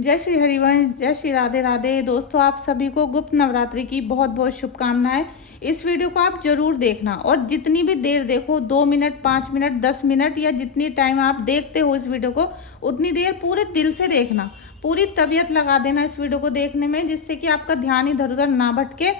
जय श्री हरिवंश, जय श्री राधे राधे। दोस्तों, आप सभी को गुप्त नवरात्रि की बहुत बहुत शुभकामनाएं। इस वीडियो को आप जरूर देखना और जितनी भी देर देखो, 2 मिनट, 5 मिनट, 10 मिनट या जितनी टाइम आप देखते हो इस वीडियो को, उतनी देर पूरे दिल से देखना, पूरी तबीयत लगा देना इस वीडियो को देखने में, जिससे कि आपका ध्यान इधर उधर ना भटके।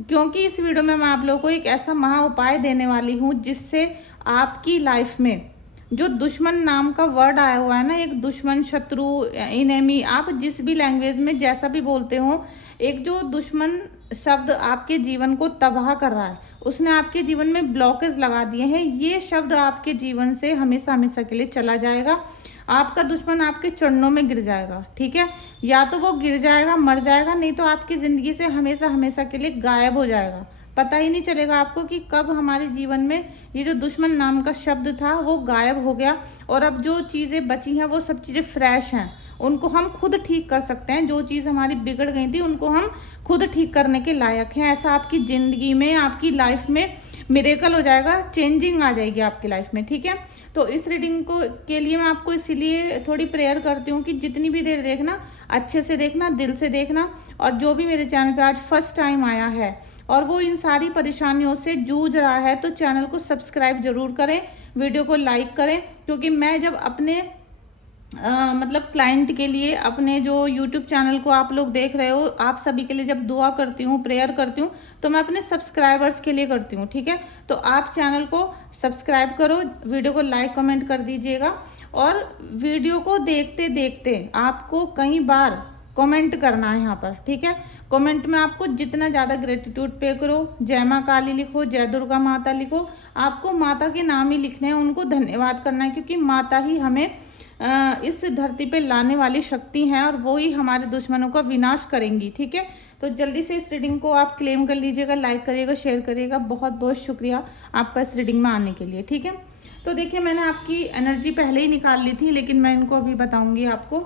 क्योंकि इस वीडियो में मैं आप लोगों को एक ऐसा महा उपाय देने वाली हूँ जिससे आपकी लाइफ में जो दुश्मन नाम का वर्ड आया हुआ है ना, एक दुश्मन, शत्रु, इनेमी, आप जिस भी लैंग्वेज में जैसा भी बोलते हो, एक जो दुश्मन शब्द आपके जीवन को तबाह कर रहा है, उसने आपके जीवन में ब्लॉकेज लगा दिए हैं, ये शब्द आपके जीवन से हमेशा हमेशा के लिए चला जाएगा। आपका दुश्मन आपके चरणों में गिर जाएगा, ठीक है। या तो वो गिर जाएगा, मर जाएगा, नहीं तो आपकी ज़िंदगी से हमेशा हमेशा के लिए गायब हो जाएगा। पता ही नहीं चलेगा आपको कि कब हमारे जीवन में ये जो दुश्मन नाम का शब्द था वो गायब हो गया, और अब जो चीज़ें बची हैं वो सब चीज़ें फ्रेश हैं, उनको हम खुद ठीक कर सकते हैं। जो चीज़ हमारी बिगड़ गई थी उनको हम खुद ठीक करने के लायक हैं। ऐसा आपकी ज़िंदगी में, आपकी लाइफ में मिरेकल हो जाएगा, चेंजिंग आ जाएगी आपकी लाइफ में, ठीक है। तो इस रीडिंग को के लिए मैं आपको इसीलिए थोड़ी प्रेयर करती हूँ कि जितनी भी देर देखना, अच्छे से देखना, दिल से देखना। और जो भी मेरे चैनल पे आज फर्स्ट टाइम आया है और वो इन सारी परेशानियों से जूझ रहा है, तो चैनल को सब्सक्राइब जरूर करें, वीडियो को लाइक करें। क्योंकि मैं जब अपने मतलब क्लाइंट के लिए, अपने जो यूट्यूब चैनल को आप लोग देख रहे हो, आप सभी के लिए जब दुआ करती हूँ, प्रेयर करती हूँ, तो मैं अपने सब्सक्राइबर्स के लिए करती हूँ, ठीक है। तो आप चैनल को सब्सक्राइब करो, वीडियो को लाइक कमेंट कर दीजिएगा, और वीडियो को देखते देखते आपको कई बार कमेंट करना है यहाँ पर, ठीक है। कमेंट में आपको जितना ज़्यादा ग्रेटिट्यूड पे करो, जय माँ काली लिखो, जय दुर्गा माता लिखो, आपको माता के नाम ही लिखने हैं, उनको धन्यवाद करना है। क्योंकि माता ही हमें इस धरती पे लाने वाली शक्ति हैं और वो ही हमारे दुश्मनों का विनाश करेंगी, ठीक है। तो जल्दी से इस रीडिंग को आप क्लेम कर लीजिएगा, लाइक करिएगा, शेयर करिएगा। बहुत बहुत शुक्रिया आपका इस रीडिंग में आने के लिए, ठीक है। तो देखिए, मैंने आपकी एनर्जी पहले ही निकाल ली थी, लेकिन मैं इनको अभी बताऊंगी आपको।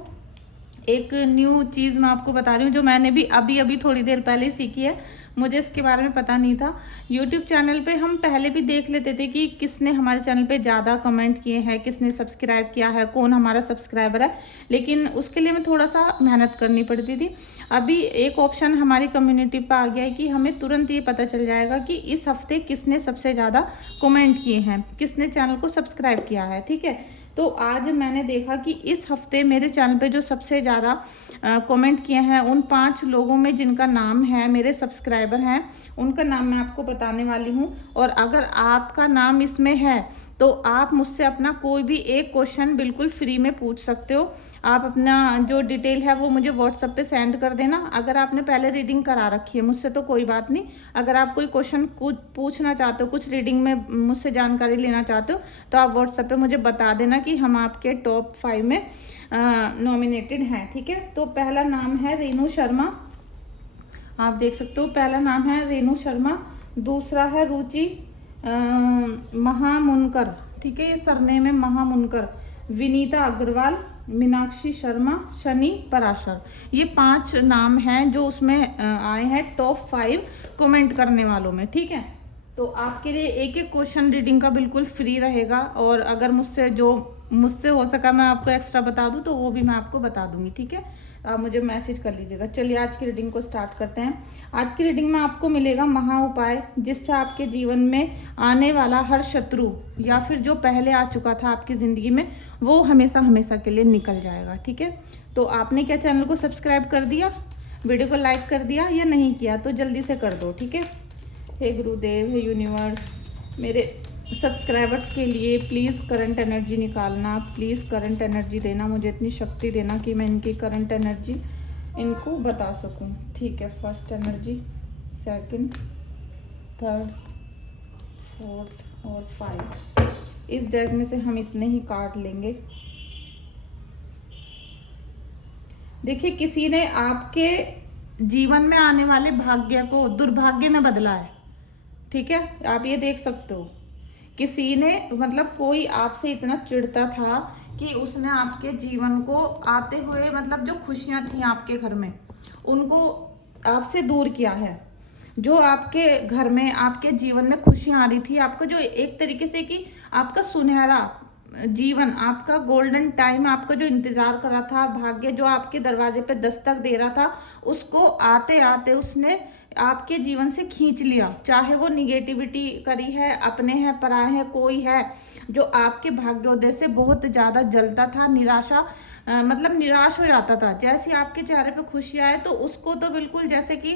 एक न्यू चीज़ मैं आपको बता रही हूँ जो मैंने भी अभी अभी थोड़ी देर पहले ही सीखी है, मुझे इसके बारे में पता नहीं था। यूट्यूब चैनल पे हम पहले भी देख लेते थे कि किसने हमारे चैनल पे ज़्यादा कमेंट किए हैं, किसने सब्सक्राइब किया है, कौन हमारा सब्सक्राइबर है, लेकिन उसके लिए हमें थोड़ा सा मेहनत करनी पड़ती थी। अभी एक ऑप्शन हमारी कम्युनिटी पर आ गया है कि हमें तुरंत ये पता चल जाएगा कि इस हफ्ते किसने सबसे ज़्यादा कमेंट किए हैं, किसने चैनल को सब्सक्राइब किया है, ठीक है। तो आज मैंने देखा कि इस हफ्ते मेरे चैनल पे जो सबसे ज़्यादा कमेंट किए हैं, उन 5 लोगों में जिनका नाम है, मेरे सब्सक्राइबर हैं, उनका नाम मैं आपको बताने वाली हूँ। और अगर आपका नाम इसमें है तो आप मुझसे अपना कोई भी एक क्वेश्चन बिल्कुल फ्री में पूछ सकते हो। आप अपना जो डिटेल है वो मुझे व्हाट्सएप पे सेंड कर देना। अगर आपने पहले रीडिंग करा रखी है मुझसे तो कोई बात नहीं, अगर आप कोई क्वेश्चन कुछ पूछना चाहते हो, कुछ रीडिंग में मुझसे जानकारी लेना चाहते हो, तो आप व्हाट्सएप पे मुझे बता देना कि हम आपके टॉप 5 में नॉमिनेटेड हैं, ठीक है। तो पहला नाम है रेनू शर्मा, आप देख सकते हो, पहला नाम है रेनू शर्मा। दूसरा है रुचि महामुनकर, ठीक है, ये सरनेम है महामुनकर। विनीता अग्रवाल, मीनाक्षी शर्मा, शनि पराशर, ये 5 नाम हैं जो उसमें आए हैं टॉप 5 कमेंट करने वालों में, ठीक है। तो आपके लिए एक एक क्वेश्चन रीडिंग का बिल्कुल फ्री रहेगा, और अगर मुझसे हो सका मैं आपको एक्स्ट्रा बता दूं तो वो भी मैं आपको बता दूंगी, ठीक है। आप मुझे मैसेज कर लीजिएगा। चलिए आज की रीडिंग को स्टार्ट करते हैं। आज की रीडिंग में आपको मिलेगा महा उपाय, जिससे आपके जीवन में आने वाला हर शत्रु या फिर जो पहले आ चुका था आपकी ज़िंदगी में, वो हमेशा हमेशा के लिए निकल जाएगा, ठीक है। तो आपने क्या चैनल को सब्सक्राइब कर दिया, वीडियो को लाइक कर दिया या नहीं किया, तो जल्दी से कर दो, ठीक है। हे गुरुदेव, हे यूनिवर्स, मेरे सब्सक्राइबर्स के लिए प्लीज़ करंट एनर्जी निकालना, प्लीज़ करंट एनर्जी देना, मुझे इतनी शक्ति देना कि मैं इनकी करंट एनर्जी इनको बता सकूं, ठीक है। First energy, second, third, fourth और 5। इस डेक में से हम इतने ही कार्ड लेंगे। देखिए, किसी ने आपके जीवन में आने वाले भाग्य को दुर्भाग्य में बदला है, ठीक है। आप ये देख सकते हो, किसी ने, मतलब कोई आपसे इतना चिढ़ता था कि उसने आपके जीवन को आते हुए, मतलब जो खुशियां थी आपके घर में, उनको आपसे दूर किया है। जो आपके घर में, आपके जीवन में खुशियां आ रही थी, आपको जो एक तरीके से कि आपका सुनहरा जीवन, आपका गोल्डन टाइम, आपका जो इंतजार कर रहा था, भाग्य जो आपके दरवाजे पे दस्तक दे रहा था, उसको आते आते उसने आपके जीवन से खींच लिया। चाहे वो निगेटिविटी करी है, अपने हैं, पराए हैं, कोई है जो आपके भाग्योदय से बहुत ज़्यादा जलता था, निराशा मतलब निराश हो जाता था। जैसे आपके चेहरे पे खुशी आए तो उसको तो बिल्कुल जैसे कि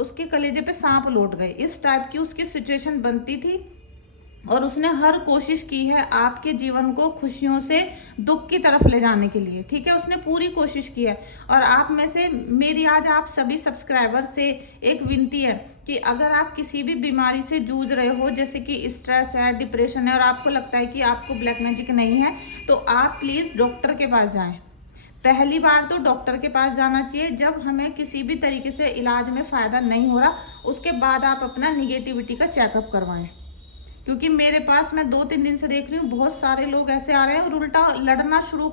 उसके कलेजे पे सांप लौट गए, इस टाइप की उसकी सिचुएशन बनती थी। और उसने हर कोशिश की है आपके जीवन को खुशियों से दुख की तरफ ले जाने के लिए, ठीक है, उसने पूरी कोशिश की है। और आप में से मेरी आज आप सभी सब्सक्राइबर से एक विनती है कि अगर आप किसी भी बीमारी से जूझ रहे हो, जैसे कि स्ट्रेस है, डिप्रेशन है, और आपको लगता है कि आपको ब्लैक मैजिक नहीं है, तो आप प्लीज़ डॉक्टर के पास जाएं। पहली बार तो डॉक्टर के पास जाना चाहिए जब हमें किसी भी तरीके से इलाज में फ़ायदा नहीं हो रहा, उसके बाद आप अपना निगेटिविटी का चेकअप करवाएं। क्योंकि मेरे पास, मैं 2-3 दिन से देख रही हूँ, बहुत सारे लोग ऐसे आ रहे हैं और उल्टा लड़ना शुरू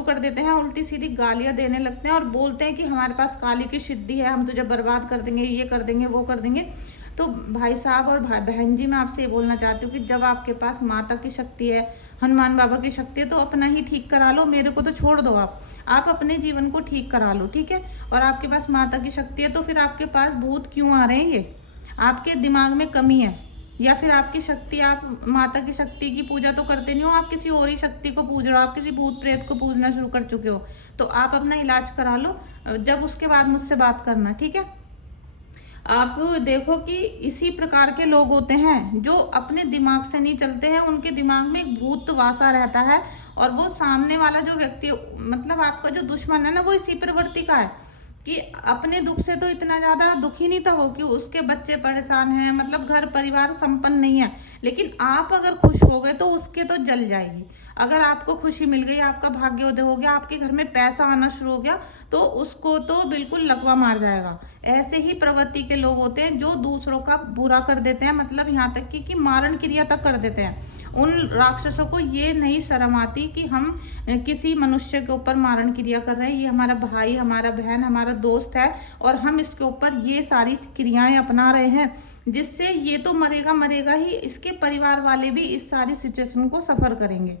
कर देते हैं, उल्टी सीधी गालियाँ देने लगते हैं और बोलते हैं कि हमारे पास काली की सिद्धि है, हम तुझे बर्बाद कर देंगे, ये कर देंगे, वो कर देंगे। तो भाई साहब और बहन जी, मैं आपसे ये बोलना चाहती हूँ कि जब आपके पास माता की शक्ति है, हनुमान बाबा की शक्ति है, तो अपना ही ठीक करा लो, मेरे को तो छोड़ दो। आप अपने जीवन को ठीक करा लो, ठीक है। और आपके पास माता की शक्ति है तो फिर आपके पास भूत क्यों आ रहे हैं? ये आपके दिमाग में कमी है, या फिर आपकी शक्ति, आप माता की शक्ति की पूजा तो करते नहीं हो, आप किसी और ही शक्ति को पूज रहे हो, आप किसी भूत प्रेत को पूजना शुरू कर चुके हो। तो आप अपना इलाज करा लो, जब उसके बाद मुझसे बात करना, ठीक है। आप देखो कि इसी प्रकार के लोग होते हैं जो अपने दिमाग से नहीं चलते हैं, उनके दिमाग में एक भूत वासा रहता है, और वो सामने वाला जो व्यक्ति, मतलब आपका जो दुश्मन है ना, वो इसी प्रवृत्ति का है कि अपने दुख से तो इतना ज़्यादा दुखी नहीं था वो कि उसके बच्चे परेशान हैं, मतलब घर परिवार संपन्न नहीं है, लेकिन आप अगर खुश हो गए तो उसके तो जल जाएगी। अगर आपको खुशी मिल गई, आपका भाग्योदय हो गया, आपके घर में पैसा आना शुरू हो गया, तो उसको तो बिल्कुल लकवा मार जाएगा। ऐसे ही प्रवृत्ति के लोग होते हैं जो दूसरों का बुरा कर देते हैं, मतलब यहाँ तक कि मारण क्रिया तक कर देते हैं। उन राक्षसों को ये नहीं शर्म आती कि हम किसी मनुष्य के ऊपर मारण क्रिया कर रहे हैं, ये हमारा भाई, हमारा बहन, हमारा दोस्त है, और हम इसके ऊपर ये सारी क्रियाएं अपना रहे हैं, जिससे ये तो मरेगा मरेगा ही, इसके परिवार वाले भी इस सारी सिचुएशन को सफ़र करेंगे।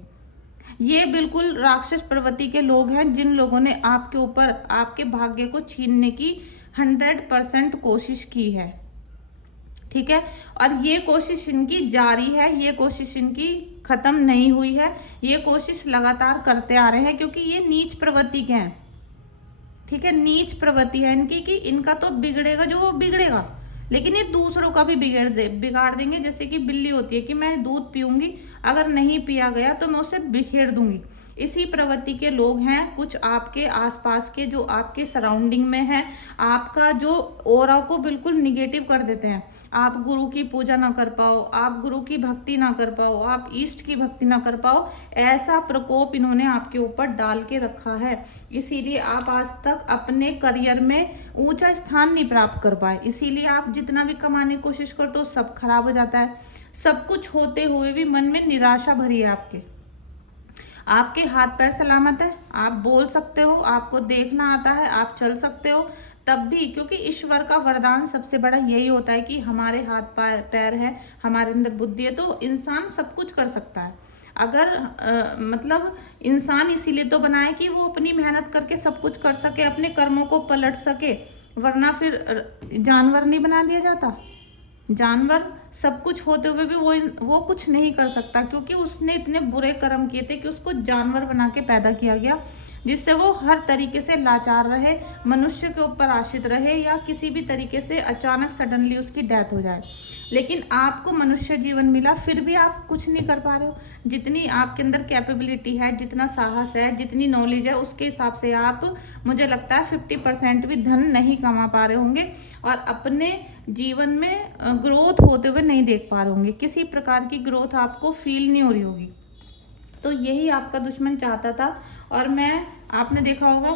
ये बिल्कुल राक्षस प्रवृत्ति के लोग हैं जिन लोगों ने आपके ऊपर, आपके भाग्य को छीनने की 100% कोशिश की है, ठीक है। और ये कोशिश इनकी जारी है, ये कोशिश इनकी खत्म नहीं हुई है, ये कोशिश लगातार करते आ रहे हैं, क्योंकि ये नीच प्रवृत्ति के हैं, ठीक है। नीच प्रवृत्ति है इनकी कि इनका तो बिगड़ेगा जो वो बिगड़ेगा, लेकिन ये दूसरों का भी बिगाड़ देंगे। जैसे कि बिल्ली होती है कि मैं दूध पीऊंगी, अगर नहीं पिया गया तो मैं उसे बिखेर दूंगी। इसी प्रवृत्ति के लोग हैं कुछ आपके आसपास के, जो आपके सराउंडिंग में हैं, आपका जो ऑरा को बिल्कुल निगेटिव कर देते हैं। आप गुरु की पूजा ना कर पाओ, आप गुरु की भक्ति ना कर पाओ, आप ईष्ट की भक्ति ना कर पाओ, ऐसा प्रकोप इन्होंने आपके ऊपर डाल के रखा है। इसीलिए आप आज तक अपने करियर में ऊंचा स्थान नहीं प्राप्त कर पाए, इसीलिए आप जितना भी कमाने की कोशिश करते हो सब खराब हो जाता है। सब कुछ होते हुए भी मन में निराशा भरी है आपके हाथ पैर सलामत है, आप बोल सकते हो, आपको देखना आता है, आप चल सकते हो, तब भी, क्योंकि ईश्वर का वरदान सबसे बड़ा यही होता है कि हमारे हाथ पैर है, हमारे अंदर बुद्धि है, तो इंसान सब कुछ कर सकता है। अगर मतलब इंसान इसीलिए तो बनाए कि वो अपनी मेहनत करके सब कुछ कर सके, अपने कर्मों को पलट सके, वरना फिर जानवर नहीं बना दिया जाता। जानवर सब कुछ होते हुए भी वो कुछ नहीं कर सकता, क्योंकि उसने इतने बुरे कर्म किए थे कि उसको जानवर बना के पैदा किया गया, जिससे वो हर तरीके से लाचार रहे, मनुष्य के ऊपर आश्रित रहे, या किसी भी तरीके से अचानक सडनली उसकी डेथ हो जाए। लेकिन आपको मनुष्य जीवन मिला, फिर भी आप कुछ नहीं कर पा रहे हो। जितनी आपके अंदर कैपेबिलिटी है, जितना साहस है, जितनी नॉलेज है, उसके हिसाब से आप, मुझे लगता है 50% भी धन नहीं कमा पा रहे होंगे, और अपने जीवन में ग्रोथ होते हुए नहीं देख पा रहे होंगे। किसी प्रकार की ग्रोथ आपको फील नहीं हो रही होगी। तो यही आपका दुश्मन चाहता था। और आपने देखा होगा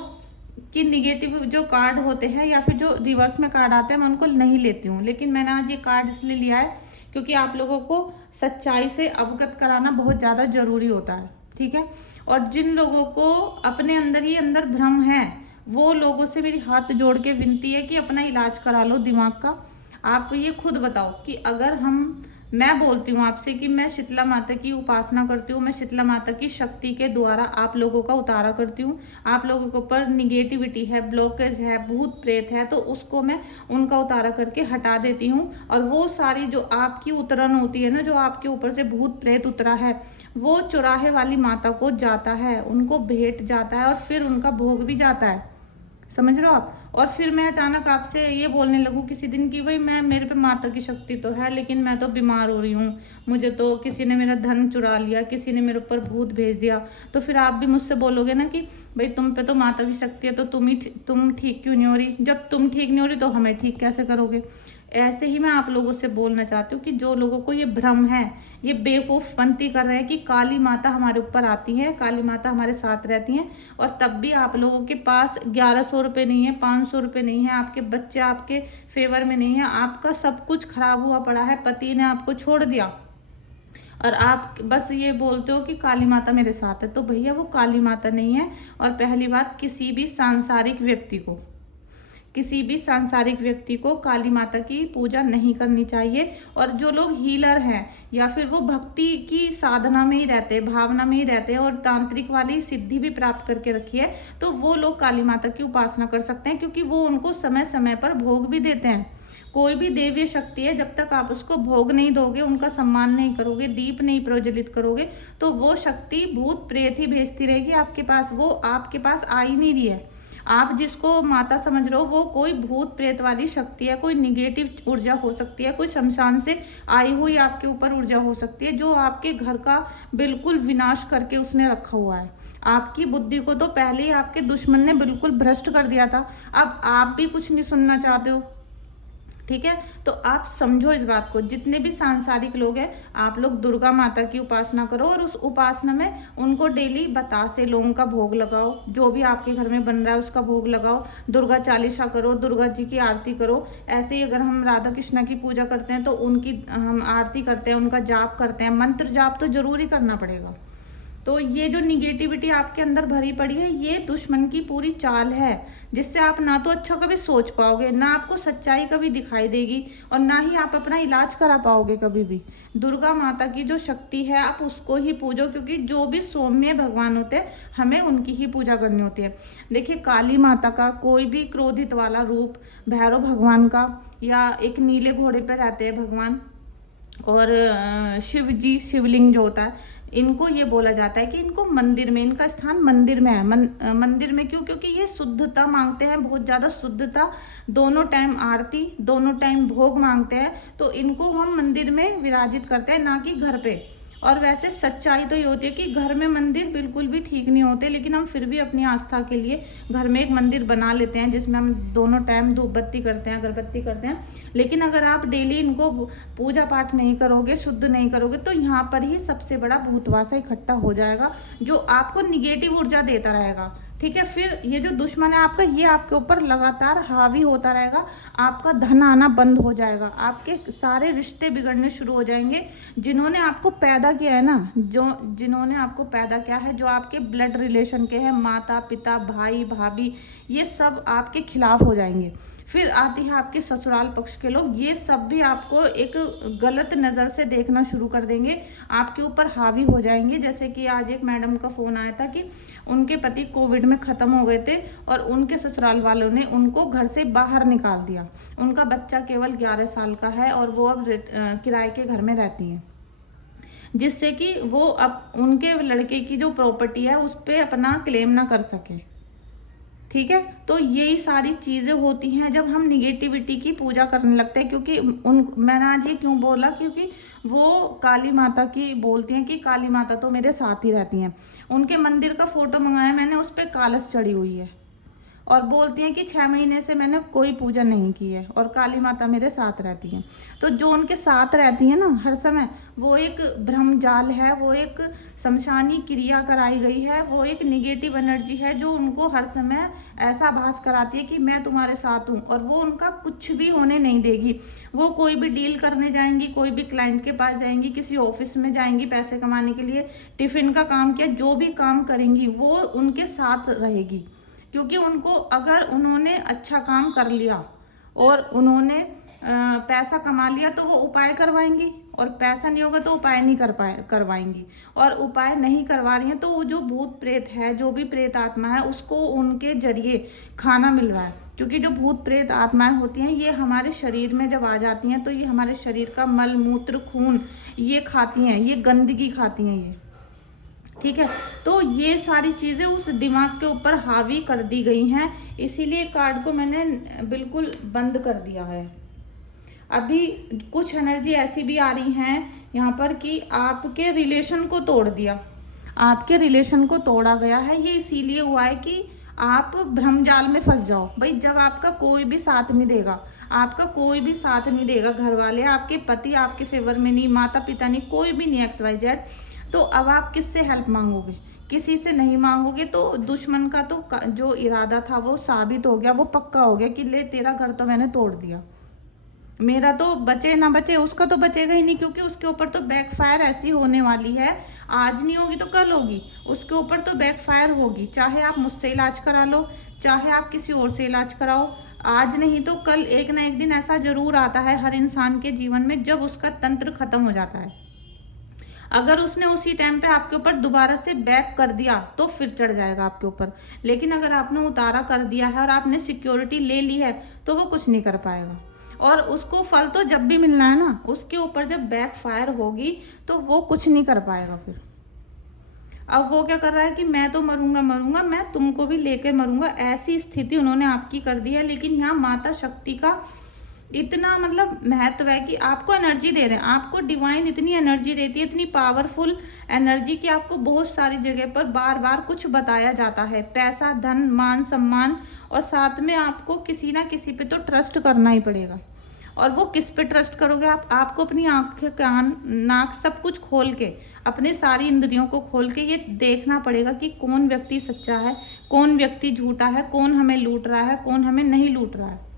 कि निगेटिव जो कार्ड होते हैं, या फिर जो रिवर्स में कार्ड आते हैं, मैं उनको नहीं लेती हूँ, लेकिन मैंने आज ये कार्ड इसलिए लिया है क्योंकि आप लोगों को सच्चाई से अवगत कराना बहुत ज़्यादा ज़रूरी होता है, ठीक है। और जिन लोगों को अपने अंदर ही अंदर भ्रम है, वो लोगों से मेरी हाथ जोड़ के विनती है कि अपना इलाज करा लो दिमाग का। आप ये खुद बताओ कि अगर हम मैं बोलती हूँ आपसे कि मैं शीतला माता की उपासना करती हूँ, मैं शीतला माता की शक्ति के द्वारा आप लोगों का उतारा करती हूँ। आप लोगों के ऊपर निगेटिविटी है, ब्लॉकेज है, भूत प्रेत है, तो उसको मैं उनका उतारा करके हटा देती हूँ। और वो सारी जो आपकी उतरन होती है ना, जो आपके ऊपर से भूत प्रेत उतरा है, वो चौराहे वाली माता को जाता है, उनको भेंट जाता है और फिर उनका भोग भी जाता है। समझ रहे हो आप। और फिर मैं अचानक आपसे ये बोलने लगूँ किसी दिन कि भाई मैं, मेरे पे माता की शक्ति तो है लेकिन मैं तो बीमार हो रही हूँ, मुझे तो किसी ने मेरा धन चुरा लिया, किसी ने मेरे ऊपर भूत भेज दिया, तो फिर आप भी मुझसे बोलोगे ना कि भाई तुम पे तो माता की शक्ति है, तो तुम ठीक क्यों नहीं हो रही। जब तुम ठीक नहीं हो रही तो हमें ठीक कैसे करोगे। ऐसे ही मैं आप लोगों से बोलना चाहती हूँ कि जो लोगों को ये भ्रम है, ये बेवकूफ़पंती कर रहे हैं कि काली माता हमारे ऊपर आती है, काली माता हमारे साथ रहती हैं, और तब भी आप लोगों के पास 1100 रुपये नहीं है, 500 रुपये नहीं है, आपके बच्चे आपके फेवर में नहीं है, आपका सब कुछ खराब हुआ पड़ा है, पति ने आपको छोड़ दिया, और आप बस ये बोलते हो कि काली माता मेरे साथ है। तो भैया वो काली माता नहीं है। और पहली बात, किसी भी सांसारिक व्यक्ति को काली माता की पूजा नहीं करनी चाहिए। और जो लोग हीलर हैं या फिर वो भक्ति की साधना में ही रहते हैं, भावना में ही रहते हैं और तांत्रिक वाली सिद्धि भी प्राप्त करके रखी है, तो वो लोग काली माता की उपासना कर सकते हैं, क्योंकि वो उनको समय समय पर भोग भी देते हैं। कोई भी देवीय शक्ति है, जब तक आप उसको भोग नहीं दोगे, उनका सम्मान नहीं करोगे, दीप नहीं प्रज्वलित करोगे, तो वो शक्ति भूत प्रेत ही भेजती रहेगी आपके पास। वो आपके पास आ ही नहीं रही है। आप जिसको माता समझ रहे हो वो कोई भूत प्रेत वाली शक्ति है, कोई निगेटिव ऊर्जा हो सकती है, कोई शमशान से आई हुई आपके ऊपर ऊर्जा हो सकती है, जो आपके घर का बिल्कुल विनाश करके उसने रखा हुआ है। आपकी बुद्धि को तो पहले ही आपके दुश्मन ने बिल्कुल भ्रष्ट कर दिया था। अब आप भी कुछ नहीं सुनना चाहते हो, ठीक है। तो आप समझो इस बात को। जितने भी सांसारिक लोग हैं, आप लोग दुर्गा माता की उपासना करो, और उस उपासना में उनको डेली बतासे लौंग का भोग लगाओ, जो भी आपके घर में बन रहा है उसका भोग लगाओ, दुर्गा चालीसा करो, दुर्गा जी की आरती करो। ऐसे ही अगर हम राधा कृष्ण की पूजा करते हैं तो उनकी हम आरती करते हैं, उनका जाप करते हैं, मंत्र जाप तो जरूर ही करना पड़ेगा। तो ये जो निगेटिविटी आपके अंदर भरी पड़ी है, ये दुश्मन की पूरी चाल है, जिससे आप ना तो अच्छा कभी सोच पाओगे, ना आपको सच्चाई कभी दिखाई देगी, और ना ही आप अपना इलाज करा पाओगे कभी भी। दुर्गा माता की जो शक्ति है आप उसको ही पूजो, क्योंकि जो भी सौम्य भगवान होते हैं हमें उनकी ही पूजा करनी होती है। देखिए, काली माता का कोई भी क्रोधित वाला रूप, भैरव भगवान का, या एक नीले घोड़े पर रहते हैं भगवान, और शिव जी, शिवलिंग जो होता है, इनको ये बोला जाता है कि इनको मंदिर में, इनका स्थान मंदिर में है। मंदिर में क्यों? क्योंकि ये शुद्धता मांगते हैं, बहुत ज़्यादा शुद्धता, दोनों टाइम आरती, दोनों टाइम भोग मांगते हैं, तो इनको हम मंदिर में विराजित करते हैं, ना कि घर पे। और वैसे सच्चाई तो ये होती है कि घर में मंदिर बिल्कुल भी ठीक नहीं होते, लेकिन हम फिर भी अपनी आस्था के लिए घर में एक मंदिर बना लेते हैं, जिसमें हम दोनों टाइम धूप बत्ती करते हैं, अगरबत्ती करते हैं। लेकिन अगर आप डेली इनको पूजा पाठ नहीं करोगे, शुद्ध नहीं करोगे, तो यहाँ पर ही सबसे बड़ा भूतवासा इकट्ठा हो जाएगा, जो आपको निगेटिव ऊर्जा देता रहेगा, ठीक है। फिर ये जो दुश्मन है आपका, ये आपके ऊपर लगातार हावी होता रहेगा, आपका धन आना बंद हो जाएगा, आपके सारे रिश्ते बिगड़ने शुरू हो जाएंगे। जिन्होंने आपको पैदा किया है ना, जिन्होंने आपको पैदा किया है, जो आपके ब्लड रिलेशन के हैं, माता पिता, भाई भाभी, ये सब आपके खिलाफ हो जाएंगे। फिर आती है आपके ससुराल पक्ष के लोग, ये सब भी आपको एक गलत नज़र से देखना शुरू कर देंगे, आपके ऊपर हावी हो जाएंगे। जैसे कि आज एक मैडम का फ़ोन आया था कि उनके पति कोविड में ख़त्म हो गए थे, और उनके ससुराल वालों ने उनको घर से बाहर निकाल दिया। उनका बच्चा केवल 11 साल का है, और वो अब किराए के घर में रहती हैं, जिससे कि वो अब उनके लड़के की जो प्रॉपर्टी है उस पर अपना क्लेम ना कर सके, ठीक है। तो यही सारी चीज़ें होती हैं जब हम निगेटिविटी की पूजा करने लगते हैं। क्योंकि मैंने आज ये क्यों बोला, क्योंकि वो काली माता की बोलती हैं कि काली माता तो मेरे साथ ही रहती हैं। उनके मंदिर का फोटो मंगाया मैंने, उस पर कालस चढ़ी हुई है, और बोलती हैं कि 6 महीने से मैंने कोई पूजा नहीं की है और काली माता मेरे साथ रहती हैं। तो जो उनके साथ रहती है ना हर समय, वो एक भ्रमजाल है, वो एक शमशानी क्रिया कराई गई है, वो एक निगेटिव एनर्जी है, जो उनको हर समय ऐसा आभास कराती है कि मैं तुम्हारे साथ हूँ, और वो उनका कुछ भी होने नहीं देगी। वो कोई भी डील करने जाएंगी, कोई भी क्लाइंट के पास जाएंगी, किसी ऑफिस में जाएंगी पैसे कमाने के लिए, टिफिन का काम किया, जो भी काम करेंगी वो उनके साथ रहेगी। क्योंकि उनको, अगर उन्होंने अच्छा काम कर लिया और उन्होंने पैसा कमा लिया, तो वो उपाय करवाएंगी, और पैसा नहीं होगा तो उपाय नहीं करवाएंगी, और उपाय नहीं करवा रही हैं तो वो जो भूत प्रेत है, जो भी प्रेत आत्मा है, उसको उनके जरिए खाना मिल रहा है। क्योंकि जो भूत प्रेत आत्माएं होती हैं ये हमारे शरीर में जब आ जाती हैं तो ये हमारे शरीर का मल मूत्र खून ये खाती हैं, ये गंदगी खाती हैं ये, ठीक है। तो ये सारी चीज़ें उस दिमाग के ऊपर हावी कर दी गई हैं, इसीलिए कार्ड को मैंने बिल्कुल बंद कर दिया है। अभी कुछ एनर्जी ऐसी भी आ रही हैं यहाँ पर कि आपके रिलेशन को तोड़ दिया, आपके रिलेशन को तोड़ा गया है। ये इसीलिए हुआ है कि आप भ्रमजाल में फंस जाओ। भाई जब आपका कोई भी साथ नहीं देगा, आपका कोई भी साथ नहीं देगा, घर वाले आपके, पति आपके फेवर में नहीं, माता पिता नहीं, कोई भी नहीं, XYZ, तो अब आप किससे हेल्प मांगोगे? किसी से नहीं मांगोगे। तो दुश्मन का तो जो इरादा था वो साबित हो गया, वो पक्का हो गया कि ले तेरा घर तो मैंने तोड़ दिया, मेरा तो बचे ना बचे, उसका तो बचेगा ही नहीं, क्योंकि उसके ऊपर तो बैकफायर ऐसी होने वाली है, आज नहीं होगी तो कल होगी, उसके ऊपर तो बैकफायर होगी। चाहे आप मुझसे इलाज करा लो, चाहे आप किसी और से इलाज कराओ, आज नहीं तो कल एक ना एक दिन ऐसा जरूर आता है हर इंसान के जीवन में जब उसका तंत्र खत्म हो जाता है। अगर उसने उसी टाइम पे आपके ऊपर दोबारा से बैक कर दिया तो फिर चढ़ जाएगा आपके ऊपर, लेकिन अगर आपने उतारा कर दिया है और आपने सिक्योरिटी ले ली है तो वो कुछ नहीं कर पाएगा। और उसको फल तो जब भी मिलना है ना, उसके ऊपर जब बैक फायर होगी तो वो कुछ नहीं कर पाएगा फिर। अब वो क्या कर रहा है कि मैं तो मरूंगा मरूंगा, मैं तुमको भी लेके मरूंगा, ऐसी स्थिति उन्होंने आपकी कर दी है। लेकिन यहाँ माता शक्ति का इतना मतलब महत्व है कि आपको एनर्जी दे रहे हैं, आपको डिवाइन इतनी एनर्जी देती है, इतनी पावरफुल एनर्जी कि आपको बहुत सारी जगह पर बार बार कुछ बताया जाता है, पैसा, धन, मान, सम्मान, और साथ में आपको किसी ना किसी पे तो ट्रस्ट करना ही पड़ेगा। और वो किस पे ट्रस्ट करोगे आप? आपको अपनी आंखें, कान, नाक सब कुछ खोल के, अपने सारी इंद्रियों को खोल के ये देखना पड़ेगा कि कौन व्यक्ति सच्चा है, कौन व्यक्ति झूठा है, कौन हमें लूट रहा है, कौन हमें नहीं लूट रहा है।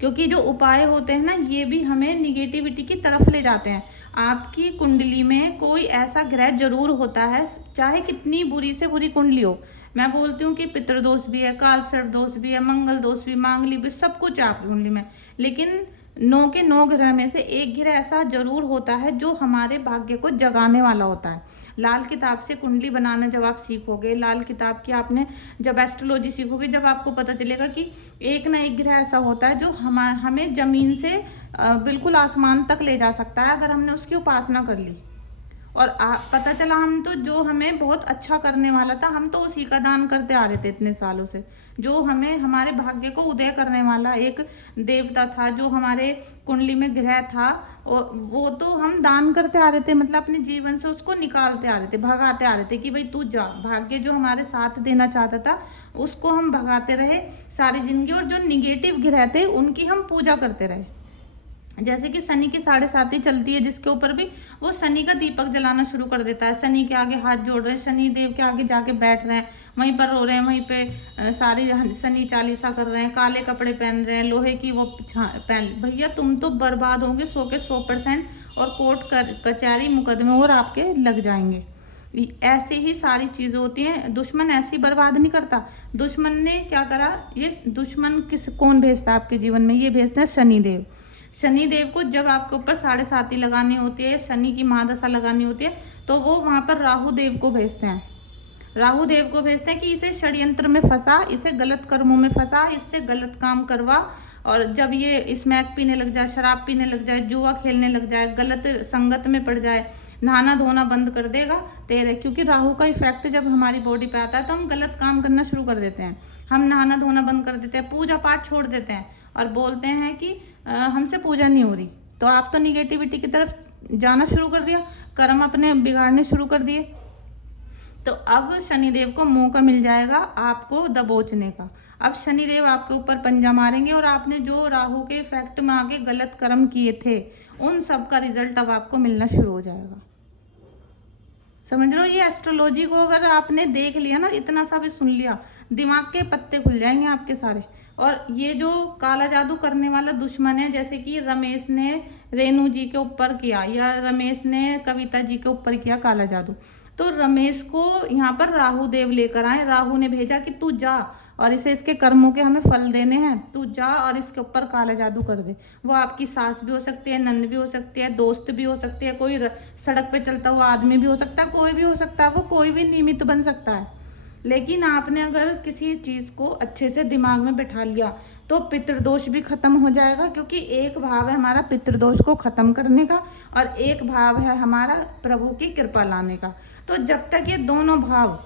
क्योंकि जो उपाय होते हैं ना ये भी हमें निगेटिविटी की तरफ ले जाते हैं। आपकी कुंडली में कोई ऐसा ग्रह जरूर होता है, चाहे कितनी बुरी से बुरी कुंडली हो, मैं बोलती हूँ कि पितृदोष भी है, कालसर्प दोष भी है, मंगल दोष भी, मांगलिक भी, सब कुछ है आपकी कुंडली में, लेकिन 9 के 9 ग्रह में से एक ग्रह ऐसा जरूर होता है जो हमारे भाग्य को जगाने वाला होता है। लाल किताब से कुंडली बनाना जब आप सीखोगे, लाल किताब की आपने जब एस्ट्रोलॉजी सीखोगे, जब आपको पता चलेगा कि एक ना एक ग्रह ऐसा होता है जो हमें जमीन से बिल्कुल आसमान तक ले जा सकता है अगर हमने उसकी उपासना कर ली। और पता चला हम तो जो हमें बहुत अच्छा करने वाला था, हम तो उसी का दान करते आ रहे थे इतने सालों से। जो हमें हमारे भाग्य को उदय करने वाला एक देवता था, जो हमारे कुंडली में ग्रह था, वो तो हम दान करते आ रहे थे, मतलब अपने जीवन से उसको निकालते आ रहे थे, भगाते आ रहे थे कि भाई तू जा। भाग्य जो हमारे साथ देना चाहता था उसको हम भगाते रहे सारी जिंदगी, और जो निगेटिव ग्रह थे उनकी हम पूजा करते रहे। जैसे कि शनि की 7.5 चलती है, जिसके ऊपर भी वो शनि का दीपक जलाना शुरू कर देता है, शनि के आगे हाथ जोड़ रहे हैं, शनि देव के आगे जाके बैठ रहे हैं, वहीं पर रो रहे हैं, वहीं पे सारी शनि चालीसा कर रहे हैं, काले कपड़े पहन रहे हैं, लोहे की वो पहन। भैया तुम तो बर्बाद होंगे 100 के 100%, और कोर्ट कचहरी मुकदमे और आपके लग जाएंगे। ऐसे ही सारी चीज़ें होती हैं। दुश्मन ऐसी बर्बाद नहीं करता। दुश्मन ने क्या करा, ये दुश्मन कौन भेजता है आपके जीवन में? ये भेजते हैं शनिदेव। शनिदेव को जब आपके ऊपर 7.5 लगानी होती है, शनि की महादशा लगानी होती है, तो वो वहाँ पर राहु देव को भेजते हैं। राहु देव को भेजते हैं कि इसे षड्यंत्र में फंसा, इसे गलत कर्मों में फंसा, इससे गलत काम करवा, और जब ये स्मैक पीने लग जाए, शराब पीने लग जाए, जुआ खेलने लग जाए, गलत संगत में पड़ जाए, नहाना धोना बंद कर देगा तेरे। क्योंकि राहु का इफेक्ट जब हमारी बॉडी पे आता है तो हम गलत काम करना शुरू कर देते हैं, हम नहाना धोना बंद कर देते हैं, पूजा पाठ छोड़ देते हैं, और बोलते हैं कि हमसे पूजा नहीं हो रही। तो आप तो निगेटिविटी की तरफ जाना शुरू कर दिया, कर्म अपने बिगाड़ने शुरू कर दिए। तो अब शनिदेव को मौका मिल जाएगा आपको दबोचने का। अब शनिदेव आपके ऊपर पंजा मारेंगे, और आपने जो राहु के इफेक्ट में आगे गलत कर्म किए थे उन सब का रिजल्ट अब आपको मिलना शुरू हो जाएगा। समझ लो, ये एस्ट्रोलॉजी को अगर आपने देख लिया ना, इतना सा भी सुन लिया, दिमाग के पत्ते खुल जाएंगे आपके सारे। और ये जो काला जादू करने वाला दुश्मन है, जैसे कि रमेश ने रेणु जी के ऊपर किया, या रमेश ने कविता जी के ऊपर किया काला जादू, तो रमेश को यहाँ पर राहु देव लेकर आए। राहु ने भेजा कि तू जा, और इसे इसके कर्मों के हमें फल देने हैं, तू जा और इसके ऊपर काला जादू कर दे। वो आपकी सास भी हो सकती है, नंद भी हो सकती है, दोस्त भी हो सकती है, कोई सड़क पे चलता हुआ आदमी भी हो सकता है, कोई भी हो सकता है, वो कोई भी निमित्त बन सकता है। लेकिन आपने अगर किसी चीज़ को अच्छे से दिमाग में बैठा लिया तो पितृदोष भी खत्म हो जाएगा, क्योंकि एक भाव है हमारा पितृदोष को खत्म करने का और एक भाव है हमारा प्रभु की कृपा लाने का। तो जब तक ये दोनों भाव,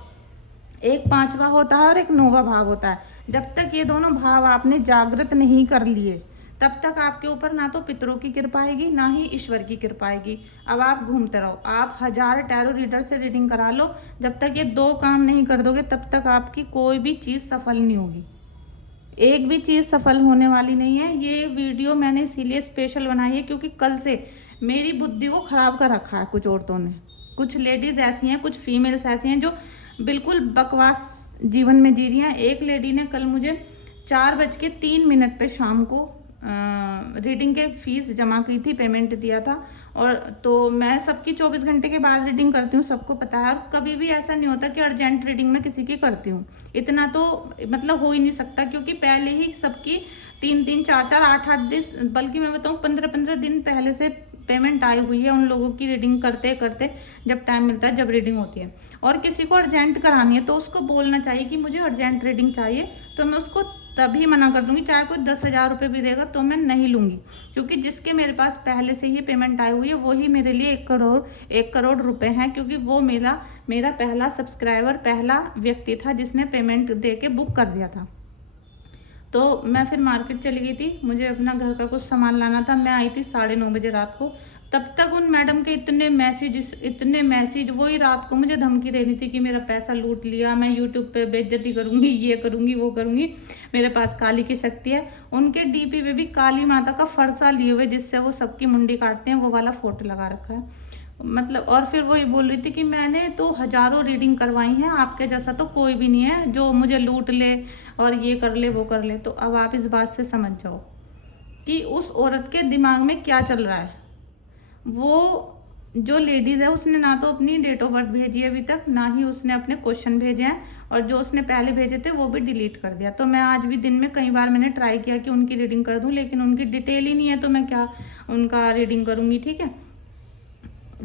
एक पांचवा होता है और एक नौवा भाव होता है, जब तक ये दोनों भाव आपने जागृत नहीं कर लिए तब तक आपके ऊपर ना तो पितरों की कृपा आएगी ना ही ईश्वर की कृपा आएगी। अब आप घूमते रहो, आप 1000 टैरो रीडर से रीडिंग करा लो, जब तक ये दो काम नहीं कर दोगे तब तक आपकी कोई भी चीज़ सफल नहीं होगी, एक भी चीज़ सफल होने वाली नहीं है। ये वीडियो मैंने इसीलिए स्पेशल बनाई है क्योंकि कल से मेरी बुद्धि को ख़राब कर रखा है कुछ औरतों ने। कुछ लेडीज़ ऐसी हैं, कुछ फीमेल्स ऐसी हैं जो बिल्कुल बकवास जीवन में जी रही हैं। एक लेडी ने कल मुझे 4:03 पे शाम को रीडिंग के फीस जमा की थी, पेमेंट दिया था। और तो मैं सबकी 24 घंटे के बाद रीडिंग करती हूँ, सबको पता है। और कभी भी ऐसा नहीं होता कि अर्जेंट रीडिंग में किसी की करती हूँ, इतना तो मतलब हो ही नहीं सकता, क्योंकि पहले ही सबकी 3-3, 4-4, 8-8 दिन, बल्कि मैं बताऊँ 15-15 दिन पहले से पेमेंट आई हुई है उन लोगों की रीडिंग करते करते, जब टाइम मिलता है, जब रीडिंग होती है। और किसी को अर्जेंट करानी है तो उसको बोलना चाहिए कि मुझे अर्जेंट रीडिंग चाहिए, तो मैं उसको तभी मना कर दूंगी, चाहे कोई 10,000 रुपये भी देगा तो मैं नहीं लूँगी, क्योंकि जिसके मेरे पास पहले से ही पेमेंट आई हुई है वही मेरे लिए 1 करोड़ रुपए हैं, क्योंकि वो मेरा पहला सब्सक्राइबर, पहला व्यक्ति था जिसने पेमेंट दे के बुक कर दिया था। तो मैं फिर मार्केट चली गई थी, मुझे अपना घर का कुछ सामान लाना था। मैं आई थी 9:30 बजे रात को। तब तक उन मैडम के इतने मैसेज, वही रात को मुझे धमकी देनी थी कि मेरा पैसा लूट लिया, मैं यूट्यूब पे बेइज्जती करूंगी, ये करूंगी, वो करूंगी, मेरे पास काली की शक्ति है। उनके डीपी पे भी काली माता का फरसा लिए हुए, जिससे वो सबकी मुंडी काटते हैं, वो वाला फोटो लगा रखा है। मतलब, और फिर वो ये बोल रही थी कि मैंने तो हजारों रीडिंग करवाई हैं, आपके जैसा तो कोई भी नहीं है जो मुझे लूट ले और ये कर ले, वो कर ले। तो अब आप इस बात से समझ जाओ कि उस औरत के दिमाग में क्या चल रहा है। वो जो लेडीज़ है उसने ना तो अपनी डेट ऑफ बर्थ भेजी है अभी तक, ना ही उसने अपने क्वेश्चन भेजे हैं, और जो उसने पहले भेजे थे वो भी डिलीट कर दिया। तो मैं आज भी दिन में कई बार मैंने ट्राई किया कि उनकी रीडिंग कर दूं, लेकिन उनकी डिटेल ही नहीं है, तो मैं क्या उनका रीडिंग करूंगी, ठीक है।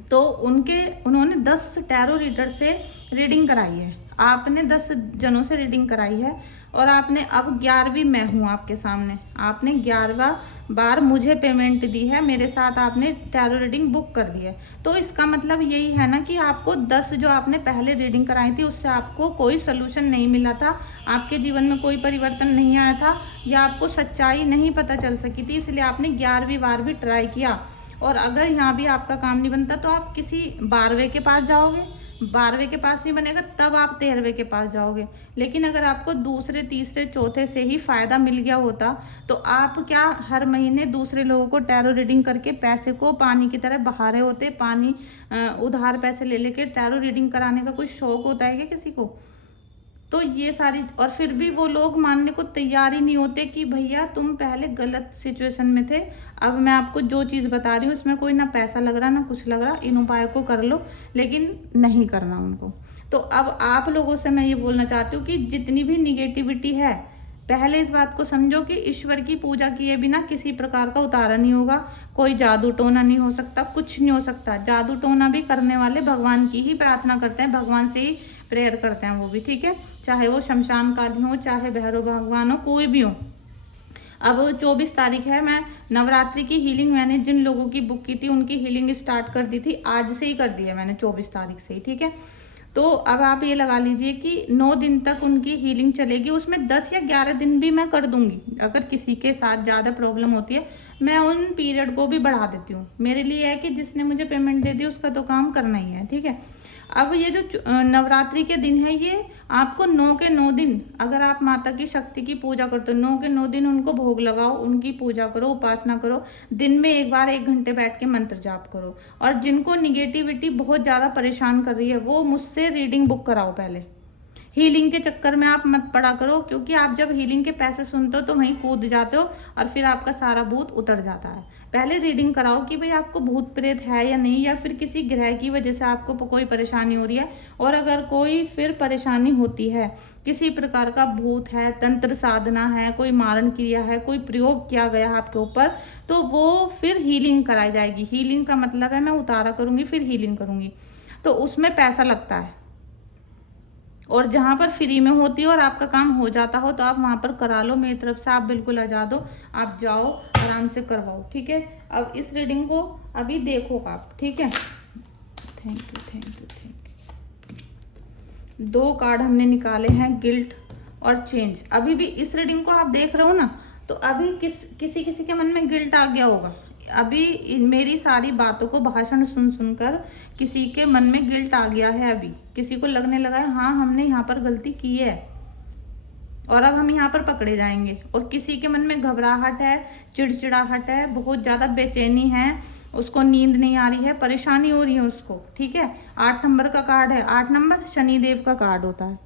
तो उन्होंने 10 टैरो रीडर से रीडिंग कराई है, आपने 10 जनों से रीडिंग कराई है, और आपने अब 11वीं मैं हूँ आपके सामने, आपने 11वां बार मुझे पेमेंट दी है, मेरे साथ आपने टैरो रीडिंग बुक कर दी है। तो इसका मतलब यही है ना कि आपको 10 जो आपने पहले रीडिंग कराई थी उससे आपको कोई सोल्यूशन नहीं मिला था, आपके जीवन में कोई परिवर्तन नहीं आया था, या आपको सच्चाई नहीं पता चल सकी थी, इसलिए आपने 11वीं बार भी ट्राई किया। और अगर यहाँ भी आपका काम नहीं बनता तो आप किसी 12वें के पास जाओगे, 12वें के पास नहीं बनेगा तब आप 13वें के पास जाओगे। लेकिन अगर आपको दूसरे, तीसरे, चौथे से ही फ़ायदा मिल गया होता तो आप क्या हर महीने दूसरे लोगों को टैरो रीडिंग करके पैसे को पानी की तरह बहा रहे होते? पानी उधार पैसे ले लेके टैरो रीडिंग कराने का कोई शौक होता है क्या किसी को? तो ये सारी, और फिर भी वो लोग मानने को तैयार ही नहीं होते कि भैया तुम पहले गलत सिचुएशन में थे, अब मैं आपको जो चीज़ बता रही हूँ इसमें कोई ना पैसा लग रहा ना कुछ लग रहा, इन उपायों को कर लो, लेकिन नहीं करना उनको। तो अब आप लोगों से मैं ये बोलना चाहती हूँ कि जितनी भी निगेटिविटी है, पहले इस बात को समझो कि ईश्वर की पूजा किए बिना किसी प्रकार का उतारा नहीं होगा, कोई जादू टोना नहीं हो सकता, कुछ नहीं हो सकता। जादू टोना भी करने वाले भगवान की ही प्रार्थना करते हैं, भगवान से ही प्रेयर करते हैं वो भी, ठीक है, चाहे वो शमशान काली हो, चाहे भैरव भगवान हो, कोई भी हो। अब 24 तारीख है, मैं नवरात्रि की हीलिंग मैंने जिन लोगों की बुक की थी उनकी हीलिंग स्टार्ट कर दी थी, आज से ही कर दी है मैंने, 24 तारीख से ही, ठीक है। तो अब आप ये लगा लीजिए कि 9 दिन तक उनकी हीलिंग चलेगी, उसमें 10 या 11 दिन भी मैं कर दूंगी। अगर किसी के साथ ज़्यादा प्रॉब्लम होती है मैं उन पीरियड को भी बढ़ा देती हूँ, मेरे लिए है कि जिसने मुझे पेमेंट दे दी उसका तो काम करना ही है, ठीक है। अब ये जो नवरात्रि के दिन है, ये आपको 9 के 9 दिन, अगर आप माता की शक्ति की पूजा करते हो, 9 के 9 दिन उनको भोग लगाओ, उनकी पूजा करो, उपासना करो, दिन में एक बार 1 घंटे बैठ के मंत्र जाप करो। और जिनको निगेटिविटी बहुत ज़्यादा परेशान कर रही है वो मुझसे रीडिंग बुक कराओ पहले, हीलिंग के चक्कर में आप मत पड़ा करो, क्योंकि आप जब हीलिंग के पैसे सुनते हो तो वहीं कूद जाते हो और फिर आपका सारा भूत उतर जाता है। पहले रीडिंग कराओ कि भाई आपको भूत प्रेत है या नहीं, या फिर किसी ग्रह की वजह से आपको कोई परेशानी हो रही है। और अगर कोई फिर परेशानी होती है, किसी प्रकार का भूत है, तंत्र साधना है, कोई मारण क्रिया है, कोई प्रयोग किया गया है आपके ऊपर, तो वो फिर हीलिंग कराई जाएगी। हीलिंग का मतलब है मैं उतारा करूंगी फिर हीलिंग करूंगी, तो उसमें पैसा लगता है। और जहाँ पर फ्री में होती है और आपका काम हो जाता हो तो आप वहाँ पर करा लो। मेरी तरफ से आप बिल्कुल आज़ाद हो, आप जाओ आराम से करवाओ, ठीक है। अब इस रीडिंग को अभी देखो आप, ठीक है। Thank you thank you thank you. 2 card हमने निकाले हैं, गिल्ट और चेंज। अभी भी इस रीडिंग को आप देख रहे हो ना, तो अभी किसी किसी के मन में गिल्ट आ गया होगा। अभी मेरी सारी बातों को भाषण सुन सुनकर किसी के मन में गिल्ट आ गया है। अभी किसी को लगने लगा है हाँ हमने यहाँ पर गलती की है और अब हम यहाँ पर पकड़े जाएंगे। और किसी के मन में घबराहट है, चिड़चिड़ाहट है, बहुत ज़्यादा बेचैनी है, उसको नींद नहीं आ रही है, परेशानी हो रही है उसको, ठीक है। 8 नंबर का कार्ड है। 8 नंबर शनिदेव का कार्ड होता है।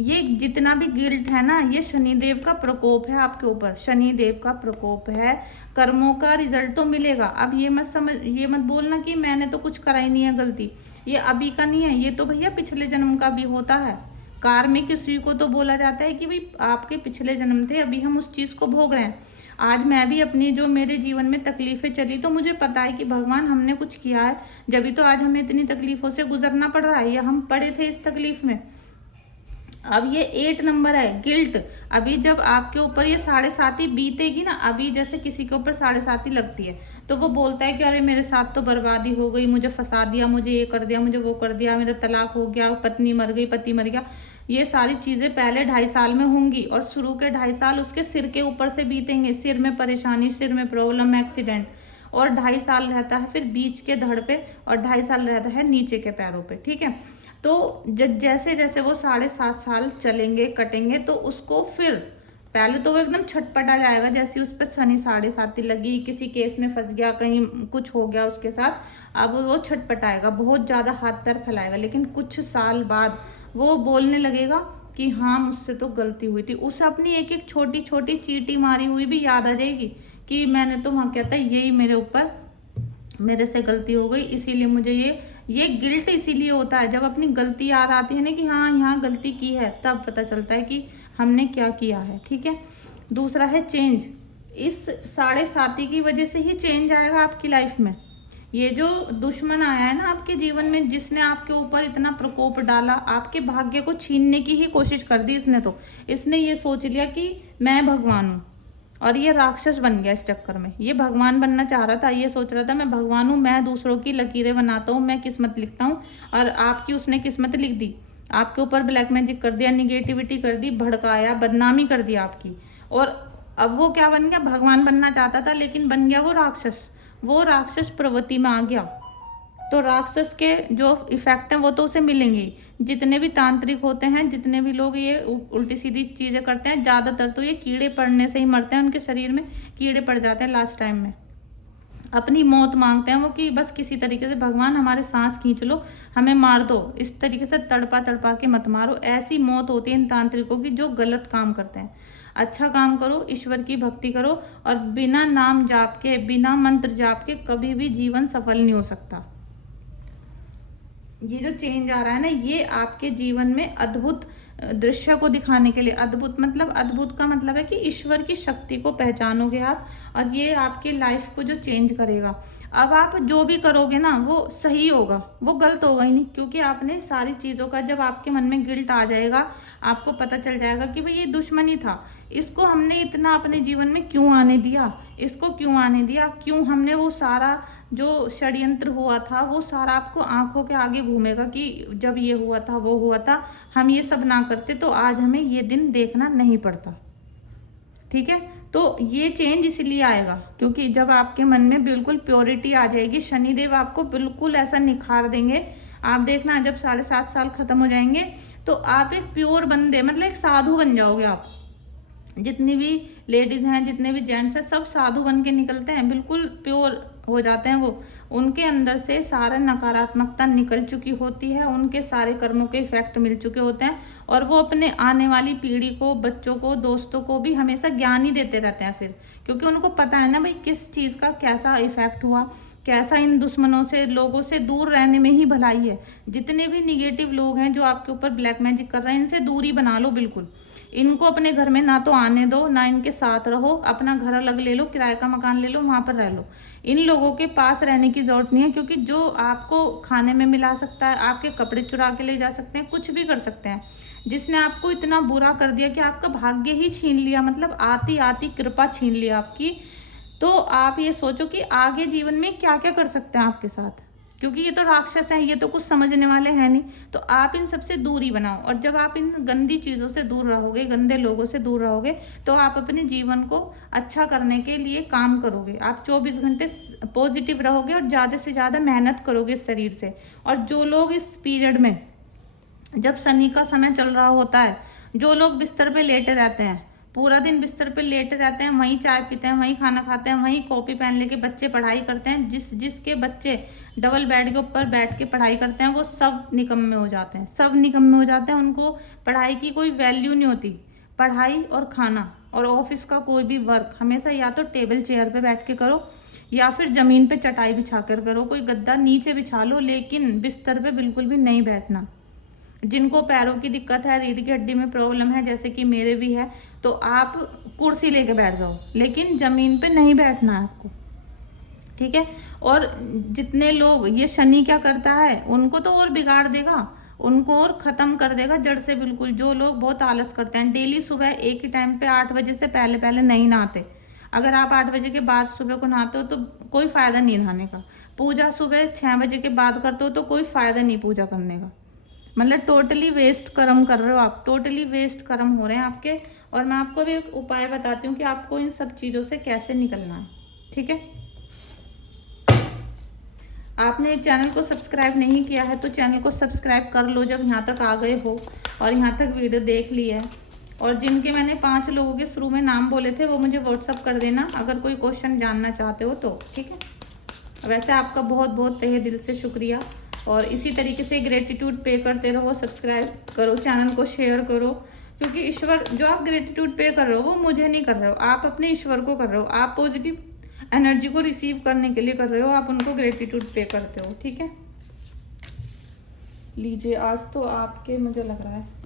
ये जितना भी गिल्ट है ना, ये शनिदेव का प्रकोप है आपके ऊपर, शनिदेव का प्रकोप है। कर्मों का रिजल्ट तो मिलेगा। अब ये मत बोलना कि मैंने तो कुछ करा ही नहीं है गलती। ये अभी का नहीं है, ये तो भैया पिछले जन्म का भी होता है। कार्मिक स्त्री को तो बोला जाता है कि भाई आपके पिछले जन्म थे, अभी हम उस चीज को भोग रहे हैं। आज मैं भी अपनी जो मेरे जीवन में तकलीफें चली, तो मुझे पता है कि भगवान हमने कुछ किया है, जब तो आज हमें इतनी तकलीफों से गुजरना पड़ रहा है, या हम पड़े थे इस तकलीफ में। अब ये 8 नंबर है, गिल्ट। अभी जब आपके ऊपर ये 7.5 बीतेगी ना, अभी जैसे किसी के ऊपर 7.5 लगती है तो वो बोलता है कि अरे मेरे साथ तो बर्बादी हो गई, मुझे फंसा दिया, मुझे ये कर दिया, मुझे वो कर दिया, मेरा तलाक हो गया, पत्नी मर गई, पति मर गया। ये सारी चीजें पहले 2.5 साल में होंगी और शुरू के 2.5 साल उसके सिर के ऊपर से बीतेंगे। सिर में परेशानी, सिर में प्रॉब्लम, एक्सीडेंट। और 2.5 साल रहता है फिर बीच के धड़ पे, और 2.5 साल रहता है नीचे के पैरों पे, ठीक है। तो जैसे जैसे वो 7.5 साल चलेंगे, कटेंगे, तो उसको फिर पहले तो वो एकदम छटपटा जाएगा, जैसे उस पर शनि 7.5 लगी, किसी केस में फंस गया, कहीं कुछ हो गया उसके साथ, अब वो छटपटाएगा, बहुत ज़्यादा हाथ पैर फैलाएगा। लेकिन कुछ साल बाद वो बोलने लगेगा कि हाँ मुझसे तो गलती हुई थी। उसे अपनी एक एक छोटी छोटी चींटी मारी हुई भी याद आ जाएगी कि मैंने तो वहाँ कहता है यही मेरे ऊपर, मेरे से गलती हो गई, इसीलिए मुझे ये गिल्ट इसीलिए होता है। जब अपनी गलती याद आती है ना कि हाँ यहाँ गलती की है, तब पता चलता है कि हमने क्या किया है, ठीक है। दूसरा है चेंज। इस 7.5 की वजह से ही चेंज आएगा आपकी लाइफ में। ये जो दुश्मन आया है ना आपके जीवन में, जिसने आपके ऊपर इतना प्रकोप डाला, आपके भाग्य को छीनने की ही कोशिश कर दी इसने ये सोच लिया कि मैं भगवान हूँ, और ये राक्षस बन गया इस चक्कर में। ये भगवान बनना चाह रहा था, ये सोच रहा था मैं भगवान हूँ, मैं दूसरों की लकीरें बनाता हूँ, मैं किस्मत लिखता हूँ, और आपकी उसने किस्मत लिख दी। आपके ऊपर ब्लैक मैजिक कर दिया, निगेटिविटी कर दी, भड़काया, बदनामी कर दिया आपकी। और अब वो क्या बन गया, भगवान बनना चाहता था लेकिन बन गया वो राक्षस। वो राक्षस प्रवृत्ति में आ गया, तो राक्षस के जो इफेक्ट हैं वो तो उसे मिलेंगे। जितने भी तांत्रिक होते हैं, जितने भी लोग ये उल्टी सीधी चीजें करते हैं, ज्यादातर तो ये कीड़े पड़ने से ही मरते हैं, उनके शरीर में कीड़े पड़ जाते हैं लास्ट टाइम में। अपनी मौत मांगते हैं वो कि बस किसी तरीके से भगवान हमारे सांस खींच लो, हमें मार दो, इस तरीके से तड़पा तड़पा के मत मारो। ऐसी मौत होती है इन तांत्रिकों की जो गलत काम करते हैं। अच्छा काम करो, ईश्वर की भक्ति करो, और बिना नाम जाप के, बिना मंत्र जाप के कभी भी जीवन सफल नहीं हो सकता। ये जो चेंज आ रहा है ना, ये आपके जीवन में अद्भुत दृश्य को दिखाने के लिए, अद्भुत का मतलब है कि ईश्वर की शक्ति को पहचानोगे आप, और ये आपके लाइफ को जो चेंज करेगा। अब आप जो भी करोगे ना वो सही होगा, वो गलत होगा ही नहीं, क्योंकि आपने सारी चीज़ों का, जब आपके मन में गिल्ट आ जाएगा, आपको पता चल जाएगा कि भाई ये दुश्मनी था, इसको हमने इतना अपने जीवन में क्यों आने दिया, इसको क्यों आने दिया, क्यों हमने वो सारा जो षड्यंत्र हुआ था वो सारा आपको आंखों के आगे घूमेगा कि जब ये हुआ था, वो हुआ था, हम ये सब ना करते तो आज हमें ये दिन देखना नहीं पड़ता, ठीक है। तो ये चेंज इसलिए आएगा क्योंकि जब आपके मन में बिल्कुल प्योरिटी आ जाएगी, शनिदेव आपको बिल्कुल ऐसा निखार देंगे। आप देखना जब 7.5 साल खत्म हो जाएंगे तो आप एक प्योर बंदे, मतलब एक साधु बन जाओगे आप। जितनी भी लेडीज हैं, जितने भी जेंट्स हैं, सब साधु बन के निकलते हैं, बिल्कुल प्योर हो जाते हैं, वो उनके अंदर से सारा नकारात्मकता निकल चुकी होती है, उनके सारे कर्मों के इफेक्ट मिल चुके होते हैं, और वो अपने आने वाली पीढ़ी को, बच्चों को, दोस्तों को भी हमेशा ज्ञान ही देते रहते हैं फिर, क्योंकि उनको पता है ना भाई किस चीज़ का कैसा इफेक्ट हुआ, कैसा इन दुश्मनों से, लोगों से दूर रहने में ही भलाई है। जितने भी निगेटिव लोग हैं जो आपके ऊपर ब्लैक मैजिक कर रहे हैं, इनसे दूरी बना लो बिल्कुल। इनको अपने घर में ना तो आने दो, ना इनके साथ रहो, अपना घर अलग ले लो, किराए का मकान ले लो, वहां पर रह लो। इन लोगों के पास रहने की जरूरत नहीं है, क्योंकि जो आपको खाने में मिला सकता है, आपके कपड़े चुरा के ले जा सकते हैं, कुछ भी कर सकते हैं, जिसने आपको इतना बुरा कर दिया कि आपका भाग्य ही छीन लिया, मतलब आती आती कृपा छीन लिया आपकी, तो आप ये सोचो कि आगे जीवन में क्या क्या कर सकते हैं आपके साथ, क्योंकि ये तो राक्षस हैं, ये तो कुछ समझने वाले हैं नहीं। तो आप इन सबसे दूरी बनाओ, और जब आप इन गंदी चीज़ों से दूर रहोगे, गंदे लोगों से दूर रहोगे, तो आप अपने जीवन को अच्छा करने के लिए काम करोगे। आप 24 घंटे पॉजिटिव रहोगे और ज़्यादा से ज़्यादा मेहनत करोगे इस शरीर से। और जो लोग इस पीरियड में, जब शनि का समय चल रहा होता है, जो लोग बिस्तर पे लेटे रहते हैं, पूरा दिन बिस्तर पे लेटे रहते हैं, वहीं चाय पीते हैं, वहीं खाना खाते हैं, वहीं कॉपी पेन लेके बच्चे पढ़ाई करते हैं, जिसके बच्चे डबल बेड के ऊपर बैठ के पढ़ाई करते हैं, वो सब निकम्मे हो जाते हैं, सब निकम्मे हो जाते हैं। उनको पढ़ाई की कोई वैल्यू नहीं होती। पढ़ाई और खाना और ऑफिस का कोई भी वर्क हमेशा या तो टेबल चेयर पे बैठ के करो, या फिर ज़मीन पे चटाई बिछा कर करो, कोई गद्दा नीचे बिछा लो, लेकिन बिस्तर पे बिल्कुल भी नहीं बैठना। जिनको पैरों की दिक्कत है, रीढ़ की हड्डी में प्रॉब्लम है, जैसे कि मेरे भी है, तो आप कुर्सी लेके बैठ जाओ, लेकिन ज़मीन पे नहीं बैठना है आपको, ठीक है। और जितने लोग, ये शनि क्या करता है, उनको तो और बिगाड़ देगा, उनको और ख़त्म कर देगा जड़ से बिल्कुल। जो लोग बहुत आलस करते हैं, डेली सुबह एक ही टाइम पे 8 बजे से पहले पहले नहीं नहाते। अगर आप 8 बजे के बाद सुबह को नहाते हो तो कोई फ़ायदा नहीं नहाने का। पूजा सुबह 6 बजे के बाद करते हो तो कोई फ़ायदा नहीं पूजा करने का, मतलब टोटली वेस्ट कर्म कर रहे हो आप, टोटली वेस्ट कर्म हो रहे हैं आपके। और मैं आपको भी एक उपाय बताती हूँ कि आपको इन सब चीज़ों से कैसे निकलना है, ठीक है। आपने चैनल को सब्सक्राइब नहीं किया है तो चैनल को सब्सक्राइब कर लो जब यहाँ तक आ गए हो और यहाँ तक वीडियो देख ली है। और जिनके मैंने 5 लोगों के शुरू में नाम बोले थे वो मुझे व्हाट्सअप कर देना अगर कोई क्वेश्चन जानना चाहते हो तो, ठीक है। वैसे आपका बहुत बहुत तहे दिल से शुक्रिया, और इसी तरीके से ग्रेटिट्यूड पे करते रहो, सब्सक्राइब करो, चैनल को शेयर करो, क्योंकि ईश्वर, जो आप ग्रेटिट्यूड पे कर रहे हो वो मुझे नहीं कर रहे हो, आप अपने ईश्वर को कर रहे हो, आप पॉजिटिव एनर्जी को रिसीव करने के लिए कर रहे हो, आप उनको ग्रेटिट्यूड पे करते हो, ठीक है। लीजिए, आज तो आपके, मुझे लग रहा है,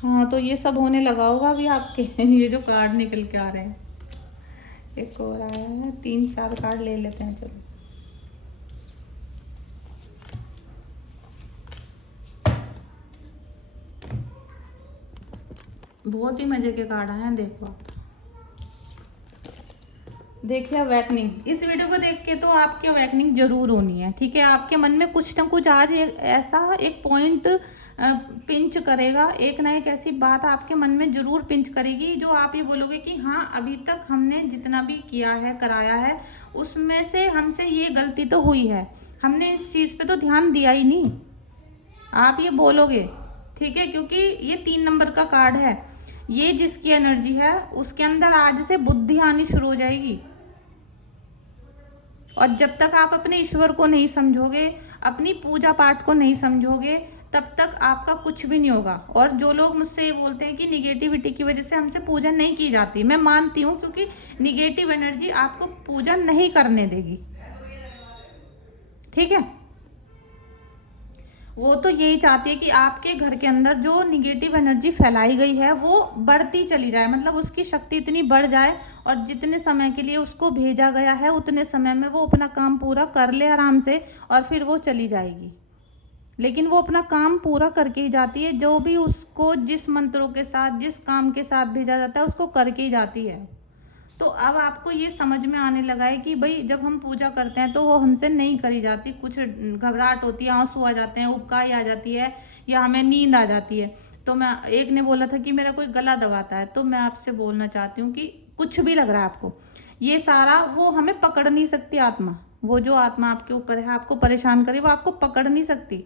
हाँ तो ये सब होने लगा होगा अभी आपके ये जो कार्ड निकल के आ रहे हैं, एक और आया है, 3-4 कार्ड ले लेते हैं, चलो। बहुत ही मजे के कार्ड आए हैं, देखो आप, देखिए अवेकनिंग। इस वीडियो को देख के तो आपकी अवेकनिंग जरूर होनी है, ठीक है। आपके मन में कुछ ना कुछ आज ऐसा एक पॉइंट पिंच करेगा, एक ना एक ऐसी बात आपके मन में जरूर पिंच करेगी जो आप ये बोलोगे कि हाँ, अभी तक हमने जितना भी किया है, कराया है, उसमें से हमसे ये गलती तो हुई है, हमने इस चीज़ पे तो ध्यान दिया ही नहीं, आप ये बोलोगे, ठीक है। क्योंकि ये 3 नंबर का कार्ड है, ये जिसकी एनर्जी है उसके अंदर आज से बुद्धि आनी शुरू हो जाएगी। और जब तक आप अपने ईश्वर को नहीं समझोगे, अपनी पूजा पाठ को नहीं समझोगे, तब तक आपका कुछ भी नहीं होगा। और जो लोग मुझसे ये बोलते हैं कि निगेटिविटी की वजह से हमसे पूजा नहीं की जाती, मैं मानती हूँ, क्योंकि निगेटिव एनर्जी आपको पूजा नहीं करने देगी, ठीक है। वो तो यही चाहती है कि आपके घर के अंदर जो निगेटिव एनर्जी फैलाई गई है वो बढ़ती चली जाए, मतलब उसकी शक्ति इतनी बढ़ जाए, और जितने समय के लिए उसको भेजा गया है उतने समय में वो अपना काम पूरा कर ले आराम से, और फिर वो चली जाएगी। लेकिन वो अपना काम पूरा करके ही जाती है, जो भी उसको जिस मंत्रों के साथ, जिस काम के साथ भेजा जाता है उसको करके ही जाती है। तो अब आपको ये समझ में आने लगा है कि भाई जब हम पूजा करते हैं तो वो हमसे नहीं करी जाती, कुछ घबराहट होती है, आंसू आ जाते हैं, उबकाई आ जाती है, या हमें नींद आ जाती है। तो मैं, एक ने बोला था कि मेरा कोई गला दबाता है, तो मैं आपसे बोलना चाहती हूँ कि कुछ भी लग रहा है आपको, ये सारा वो हमें पकड़ नहीं सकती आत्मा, वो जो आत्मा आपके ऊपर है, आपको परेशान करे, वो आपको पकड़ नहीं सकती।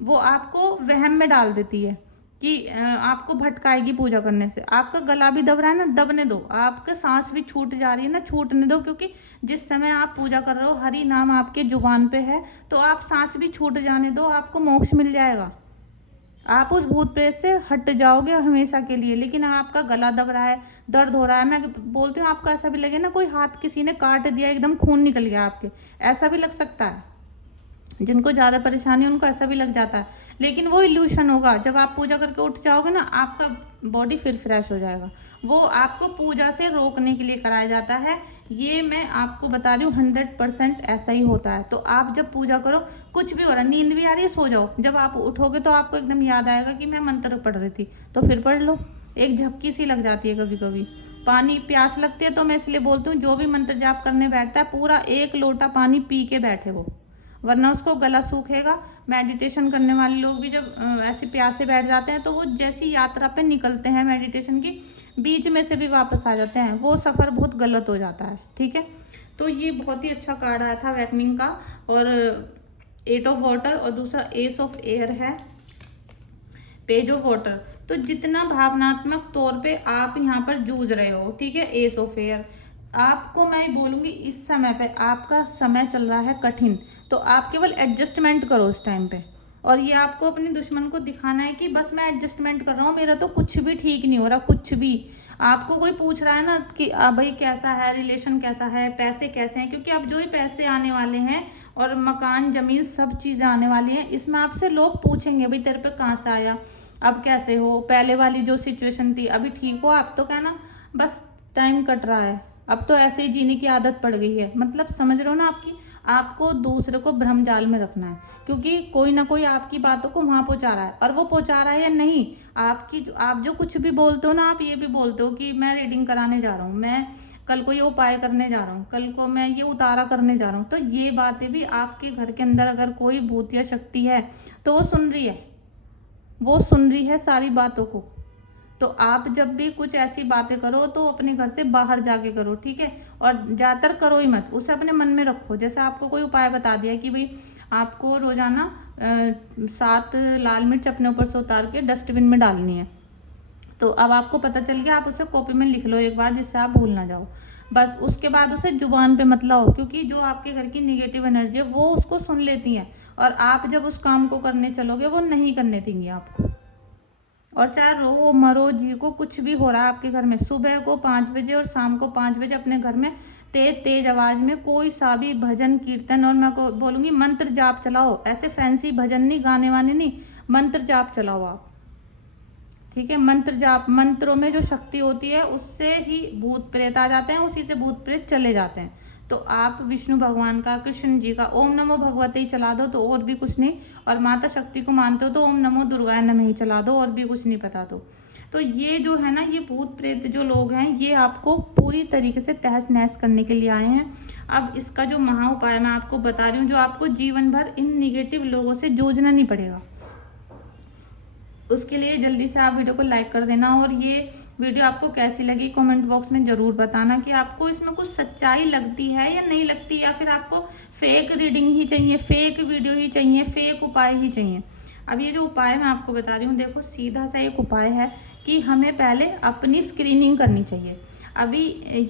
वो आपको वहम में डाल देती है कि आपको भटकाएगी पूजा करने से। आपका गला भी दब रहा है ना, दबने दो। आपका सांस भी छूट जा रही है ना, छूटने दो। क्योंकि जिस समय आप पूजा कर रहे हो, हरि नाम आपके जुबान पे है, तो आप सांस भी छूट जाने दो, आपको मोक्ष मिल जाएगा। आप उस भूत प्रेत से हट जाओगे हमेशा के लिए। लेकिन आपका गला दब रहा है, दर्द हो रहा है, मैं बोलती हूँ आपको ऐसा भी लगे ना कोई हाथ किसी ने काट दिया, एकदम खून निकल गया आपके, ऐसा भी लग सकता है। जिनको ज़्यादा परेशानी है उनको ऐसा भी लग जाता है, लेकिन वो इल्यूशन होगा। जब आप पूजा करके उठ जाओगे ना, आपका बॉडी फिर फ्रेश हो जाएगा। वो आपको पूजा से रोकने के लिए कराया जाता है। ये मैं आपको बता रही हूँ, 100% ऐसा ही होता है। तो आप जब पूजा करो, कुछ भी हो रहा है, नींद भी आ रही है, सो जाओ। जब आप उठोगे तो आपको एकदम याद आएगा कि मैं मंत्र पढ़ रही थी, तो फिर पढ़ लो। एक झपकी सी लग जाती है कभी कभी। पानी प्यास लगती है तो मैं इसलिए बोलती हूँ, जो भी मंत्र जाप करने बैठता है पूरा 1 लोटा पानी पी के बैठे वो, वरना उसको गला सूखेगा। मेडिटेशन करने वाले लोग भी जब ऐसे प्यासे बैठ जाते हैं, तो वो जैसी यात्रा पे निकलते हैं मेडिटेशन की, बीच में से भी वापस आ जाते हैं। वो सफ़र बहुत गलत हो जाता है। ठीक है, तो ये बहुत ही अच्छा कार्ड आया था अवेकनिंग का। और 8 ऑफ वाटर और दूसरा एस ऑफ एयर है, पेज ऑफ वाटर। तो जितना भावनात्मक तौर पे आप यहाँ पर जूझ रहे हो, ठीक है, एस ऑफ एयर, आपको मैं बोलूँगी इस समय पे आपका समय चल रहा है कठिन। तो आप केवल एडजस्टमेंट करो उस टाइम पे। और ये आपको अपने दुश्मन को दिखाना है कि बस मैं एडजस्टमेंट कर रहा हूँ, मेरा तो कुछ भी ठीक नहीं हो रहा, कुछ भी। आपको कोई पूछ रहा है ना कि भाई कैसा है, रिलेशन कैसा है, पैसे कैसे हैं, क्योंकि अब जो ही पैसे आने वाले हैं और मकान ज़मीन सब चीज़ें आने वाली हैं, इसमें आपसे लोग पूछेंगे भाई तेरे पे कहाँ से आया, अब कैसे हो, पहले वाली जो सिचुएशन थी अभी ठीक हो। आप तो कहना बस टाइम कट रहा है, अब तो ऐसे ही जीने की आदत पड़ गई है। मतलब समझ रहे हो ना, आपको दूसरे को भ्रम जाल में रखना है, क्योंकि कोई ना कोई आपकी बातों को वहाँ पहुँचा रहा है। और वो पहुँचा रहा है या नहीं, आप जो कुछ भी बोलते हो ना, आप ये भी बोलते हो कि मैं रीडिंग कराने जा रहा हूँ, मैं कल को ये उपाय करने जा रहा हूँ, कल को मैं ये उतारा करने जा रहा हूँ। तो ये बातें भी आपके घर के अंदर अगर कोई भूत या शक्ति है तो वो सुन रही है, वो सुन रही है सारी बातों को। तो आप जब भी कुछ ऐसी बातें करो तो अपने घर से बाहर जाके करो, ठीक है। और ज़्यादातर करो ही मत, उसे अपने मन में रखो। जैसे आपको कोई उपाय बता दिया कि भाई आपको रोजाना 7 लाल मिर्च अपने ऊपर से उतार के डस्टबिन में डालनी है, तो अब आपको पता चल गया, आप उसे कॉपी में लिख लो एक बार, जिससे आप भूल ना जाओ। बस उसके बाद उसे जुबान पे मत लाओ, क्योंकि जो आपके घर की निगेटिव एनर्जी है वो उसको सुन लेती है, और आप जब उस काम को करने चलोगे वो नहीं करने देंगी आपको। और चाहे रो मरो जी को कुछ भी हो रहा है आपके घर में, सुबह को 5 बजे और शाम को 5 बजे अपने घर में तेज तेज आवाज़ में कोई सा भी भजन कीर्तन, और मैं को बोलूँगी मंत्र जाप चलाओ। ऐसे फैंसी भजन नहीं, गाने वाने नहीं, मंत्र जाप चलाओ आप, ठीक है। मंत्र जाप, मंत्रों में जो शक्ति होती है उससे ही भूत प्रेत आ जाते हैं, उसी से भूत प्रेत चले जाते हैं। तो आप विष्णु भगवान का, कृष्ण जी का ओम नमो भगवते ही चला दो, तो और भी कुछ नहीं। और माता शक्ति को मानते हो तो ओम नमो दुर्गाय नमः ही चला दो, और भी कुछ नहीं पता तो ये जो है ना, ये भूत प्रेत जो लोग हैं, ये आपको पूरी तरीके से तहस नहस करने के लिए आए हैं। अब इसका जो महा उपाय मैं आपको बता रही हूँ, जो आपको जीवन भर इन निगेटिव लोगों से जूझना नहीं पड़ेगा, उसके लिए जल्दी से आप वीडियो को लाइक कर देना। और ये वीडियो आपको कैसी लगी कमेंट बॉक्स में ज़रूर बताना, कि आपको इसमें कुछ सच्चाई लगती है या नहीं लगती, या फिर आपको फेक रीडिंग ही चाहिए, फेक वीडियो ही चाहिए, फेक उपाय ही चाहिए। अब ये जो उपाय मैं आपको बता रही हूँ, देखो सीधा सा एक उपाय है कि हमें पहले अपनी स्क्रीनिंग करनी चाहिए। अभी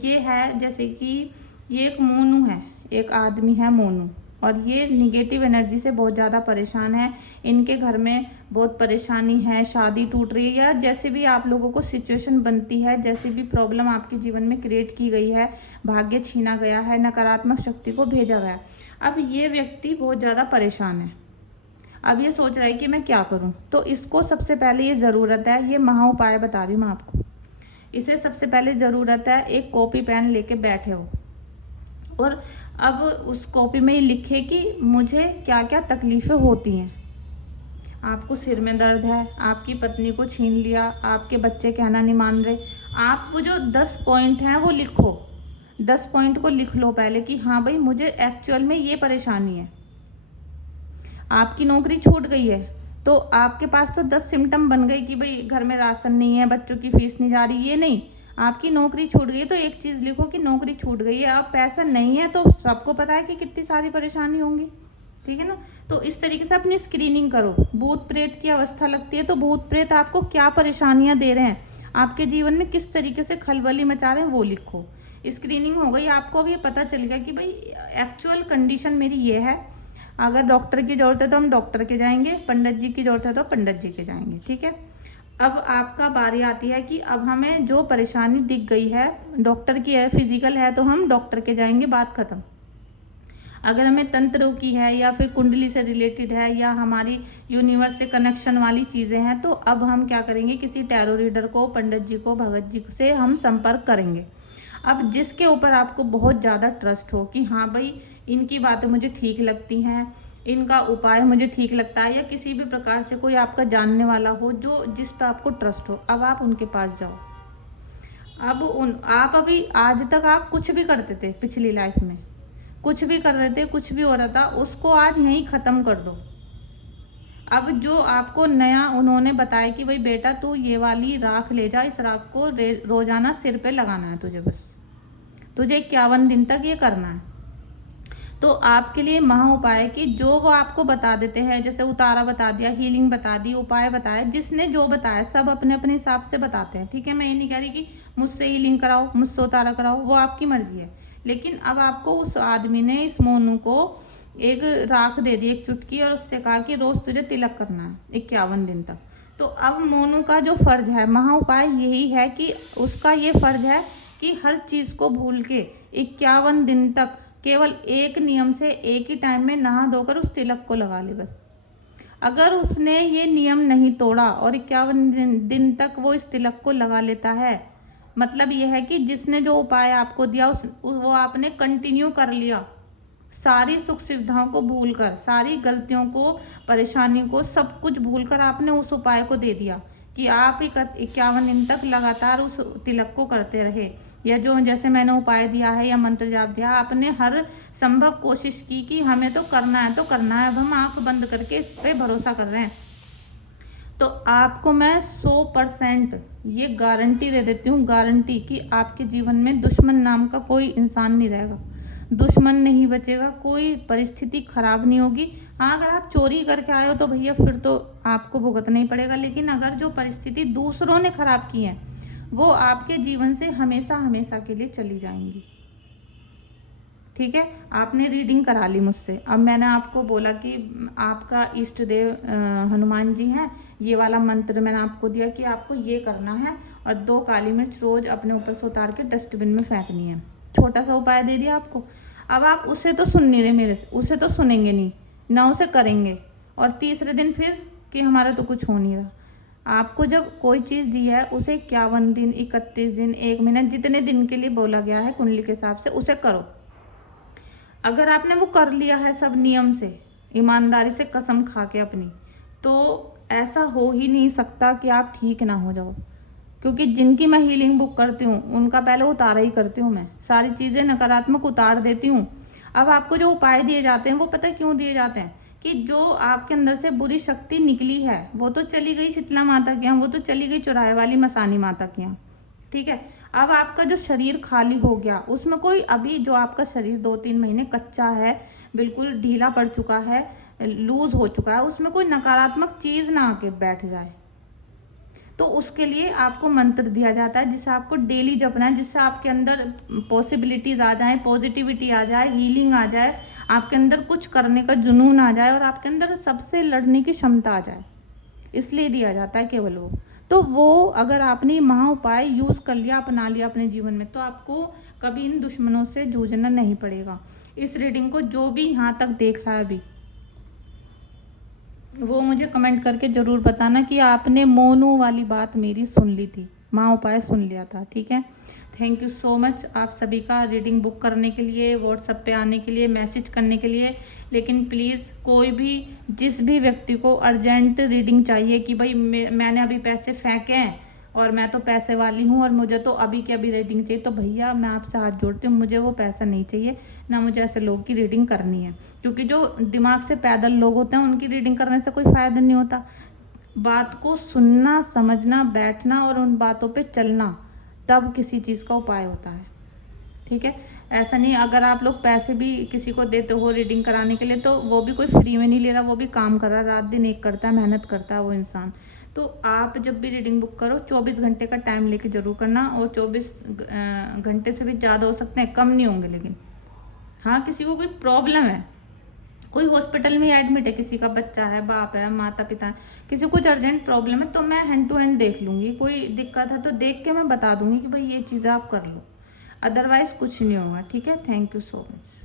ये है जैसे कि ये एक मोनू है, एक आदमी है मोनू, और ये निगेटिव एनर्जी से बहुत ज़्यादा परेशान है। इनके घर में बहुत परेशानी है, शादी टूट रही है, या जैसे भी आप लोगों को सिचुएशन बनती है, जैसे भी प्रॉब्लम आपके जीवन में क्रिएट की गई है, भाग्य छीना गया है, नकारात्मक शक्ति को भेजा गया है। अब ये व्यक्ति बहुत ज़्यादा परेशान है, अब ये सोच रहा है कि मैं क्या करूं। तो इसको सबसे पहले ये ज़रूरत है, ये महा उपाय बता रही हूँ मैं आपको, इसे सबसे पहले ज़रूरत है एक कॉपी पेन लेके बैठे हो, और अब उस कॉपी में लिखे कि मुझे क्या क्या तकलीफ़ें होती हैं। आपको सिर में दर्द है, आपकी पत्नी को छीन लिया, आपके बच्चे कहना नहीं मान रहे, आप वो जो 10 पॉइंट हैं वो लिखो। 10 पॉइंट को लिख लो पहले कि हाँ भाई मुझे एक्चुअल में ये परेशानी है। आपकी नौकरी छूट गई है तो आपके पास तो 10 सिम्टम बन गए कि भाई घर में राशन नहीं है, बच्चों की फीस नहीं जा रही, ये नहीं, आपकी नौकरी छूट गई है तो एक चीज़ लिखो कि नौकरी छूट गई है। अब पैसा नहीं है तो सबको पता है कि कितनी सारी परेशानी होंगी। ठीक है ना। तो इस तरीके से अपनी स्क्रीनिंग करो। भूत प्रेत की अवस्था लगती है तो भूत प्रेत आपको क्या परेशानियां दे रहे हैं, आपके जीवन में किस तरीके से खलबली मचा रहे हैं, वो लिखो। स्क्रीनिंग हो गई, आपको अब ये पता चल गया कि भाई एक्चुअल कंडीशन मेरी ये है। अगर डॉक्टर की ज़रूरत है तो हम डॉक्टर के जाएंगे, पंडित जी की ज़रूरत है तो पंडित जी के जाएंगे, ठीक है। अब आपका बारी आती है कि अब हमें जो परेशानी दिख गई है डॉक्टर की है, फिजिकल है, तो हम डॉक्टर के जाएंगे, बात खत्म। अगर हमें तंत्रों की है या फिर कुंडली से रिलेटेड है या हमारी यूनिवर्स से कनेक्शन वाली चीज़ें हैं, तो अब हम क्या करेंगे, किसी टैरो रीडर को, पंडित जी को, भगत जी से हम संपर्क करेंगे। अब जिसके ऊपर आपको बहुत ज़्यादा ट्रस्ट हो कि हाँ भाई इनकी बातें मुझे ठीक लगती हैं, इनका उपाय मुझे ठीक लगता है, या किसी भी प्रकार से कोई आपका जानने वाला हो जो जिस पर आपको ट्रस्ट हो, अब आप उनके पास जाओ। अब आप अभी आज तक आप कुछ भी करते थे, पिछली लाइफ में कुछ भी कर रहे थे, कुछ भी हो रहा था, उसको आज यहीं ख़त्म कर दो। अब जो आपको नया उन्होंने बताया कि भाई बेटा तू ये वाली राख ले जा, इस राख को रोजाना सिर पे लगाना है तुझे, बस तुझे 51 दिन तक ये करना है। तो आपके लिए महा उपाय है कि जो वो आपको बता देते हैं, जैसे उतारा बता दिया, हीलिंग बता दी, उपाय बताया, जिसने जो बताया सब अपने अपने हिसाब से बताते हैं, ठीक है। मैं ये नहीं कह रही कि मुझसे हीलिंग कराओ, मुझसे उतारा कराओ, वो आपकी मर्जी है। लेकिन अब आपको उस आदमी ने, इस मोनू को एक राख दे दी, एक चुटकी, और उससे कहा कि रोज तुझे तिलक करना है 51 दिन तक। तो अब मोनू का जो फर्ज है, महा उपाय यही है कि उसका ये फर्ज है कि हर चीज को भूल के 51 दिन तक केवल एक नियम से एक ही टाइम में नहा धोकर उस तिलक को लगा ले, बस। अगर उसने ये नियम नहीं तोड़ा और 51 दिन तक वो इस तिलक को लगा लेता है, मतलब ये है कि जिसने जो उपाय आपको दिया वो आपने कंटिन्यू कर लिया, सारी सुख सुविधाओं को भूलकर, सारी गलतियों को, परेशानी को, सब कुछ भूलकर आपने उस उपाय को दे दिया कि आप 51 दिन तक लगातार उस तिलक को करते रहे, या जो जैसे मैंने उपाय दिया है या मंत्र जाप दिया, आपने हर संभव कोशिश की कि हमें तो करना है, तो करना है, अब हम आंख बंद करके इस पे भरोसा कर रहे हैं। तो आपको मैं 100% ये गारंटी दे देती हूँ, गारंटी, कि आपके जीवन में दुश्मन नाम का कोई इंसान नहीं रहेगा, दुश्मन नहीं बचेगा, कोई परिस्थिति खराब नहीं होगी। हाँ, अगर आप चोरी करके आए हो तो भैया फिर तो आपको भुगतना ही पड़ेगा, लेकिन अगर जो परिस्थिति दूसरों ने खराब की है वो आपके जीवन से हमेशा हमेशा के लिए चली जाएंगी, ठीक है। आपने रीडिंग करा ली मुझसे, अब मैंने आपको बोला कि आपका इष्ट देव हनुमान जी हैं, ये वाला मंत्र मैंने आपको दिया कि आपको ये करना है, और 2 काली मिर्च रोज अपने ऊपर से उतार के डस्टबिन में फेंकनी है। छोटा सा उपाय दे दिया आपको। अब आप उसे तो सुन नहीं रहे मेरे से, उसे तो सुनेंगे नहीं ना, उसे करेंगे, और तीसरे दिन फिर कि हमारा तो कुछ हो नहीं रहा। आपको जब कोई चीज़ दी है उसे 51 दिन, 31 दिन, 1 महीना, जितने दिन के लिए बोला गया है कुंडली के हिसाब से, उसे करो। अगर आपने वो कर लिया है सब नियम से, ईमानदारी से, कसम खा के अपनी, तो ऐसा हो ही नहीं सकता कि आप ठीक ना हो जाओ। क्योंकि जिनकी मैं हीलिंग बुक करती हूँ उनका पहले उतारा ही करती हूँ, मैं सारी चीज़ें नकारात्मक उतार देती हूँ। अब आपको जो उपाय दिए जाते हैं वो पता है क्यों दिए जाते हैं, कि जो आपके अंदर से बुरी शक्ति निकली है वो तो चली गई शीतला माता के यहाँ, वो तो चली गई चौराहे वाली मसानी माता के यहाँ, ठीक है। अब आपका जो शरीर खाली हो गया, उसमें कोई, अभी जो आपका शरीर 2-3 महीने कच्चा है, बिल्कुल ढीला पड़ चुका है, लूज हो चुका है, उसमें कोई नकारात्मक चीज़ ना आके बैठ जाए, तो उसके लिए आपको मंत्र दिया जाता है जिसे आपको डेली जपना है, जिससे आपके अंदर पॉसिबिलिटीज़ आ जाए, पॉजिटिविटी आ जाए, हीलिंग आ जाए, आपके अंदर कुछ करने का जुनून आ जाए, और आपके अंदर सबसे लड़ने की क्षमता आ जाए, इसलिए दिया जाता है केवल वो। तो वो अगर आपने महा उपाय यूज़ कर लिया, अपना लिया अपने जीवन में, तो आपको कभी इन दुश्मनों से जूझना नहीं पड़ेगा। इस रीडिंग को जो भी यहाँ तक देख रहा है अभी, वो मुझे कमेंट करके ज़रूर बताना कि आपने मोनू वाली बात मेरी सुन ली थी, महा उपाय सुन लिया था, ठीक है। थैंक यू सो मच आप सभी का रीडिंग बुक करने के लिए, व्हाट्सएप पे आने के लिए, मैसेज करने के लिए। लेकिन प्लीज़ कोई भी, जिस भी व्यक्ति को अर्जेंट रीडिंग चाहिए कि भाई मैंने अभी पैसे फेंके हैं और मैं तो पैसे वाली हूँ और मुझे तो अभी की अभी रीडिंग चाहिए, तो भैया मैं आपसे हाथ जोड़ती हूँ, मुझे वो पैसा नहीं चाहिए, ना मुझे ऐसे लोग की रीडिंग करनी है। क्योंकि जो दिमाग से पैदल लोग होते हैं उनकी रीडिंग करने से कोई फ़ायदा नहीं होता। बात को सुनना, समझना, बैठना और उन बातों पे चलना, तब किसी चीज़ का उपाय होता है, ठीक है। ऐसा नहीं, अगर आप लोग पैसे भी किसी को देते हो रीडिंग कराने के लिए तो वो भी कोई फ्री में नहीं ले रहा, वो भी काम कर रहा है, रात दिन एक करता है, मेहनत करता है वो इंसान। तो आप जब भी रीडिंग बुक करो 24 घंटे का टाइम लेके जरूर करना, और 24 घंटे से भी ज़्यादा हो सकते हैं, कम नहीं होंगे। लेकिन हाँ, किसी को कोई प्रॉब्लम है, कोई हॉस्पिटल में एडमिट है, किसी का बच्चा है, बाप है, माता पिता है, किसी को कुछ अर्जेंट प्रॉब्लम है, तो मैं हैंड टू हैंड देख लूँगी। कोई दिक्कत है तो देख के मैं बता दूँगी कि भाई ये चीज़ें आप कर लो, अदरवाइज़ कुछ नहीं होगा। ठीक है, थैंक यू सो मच।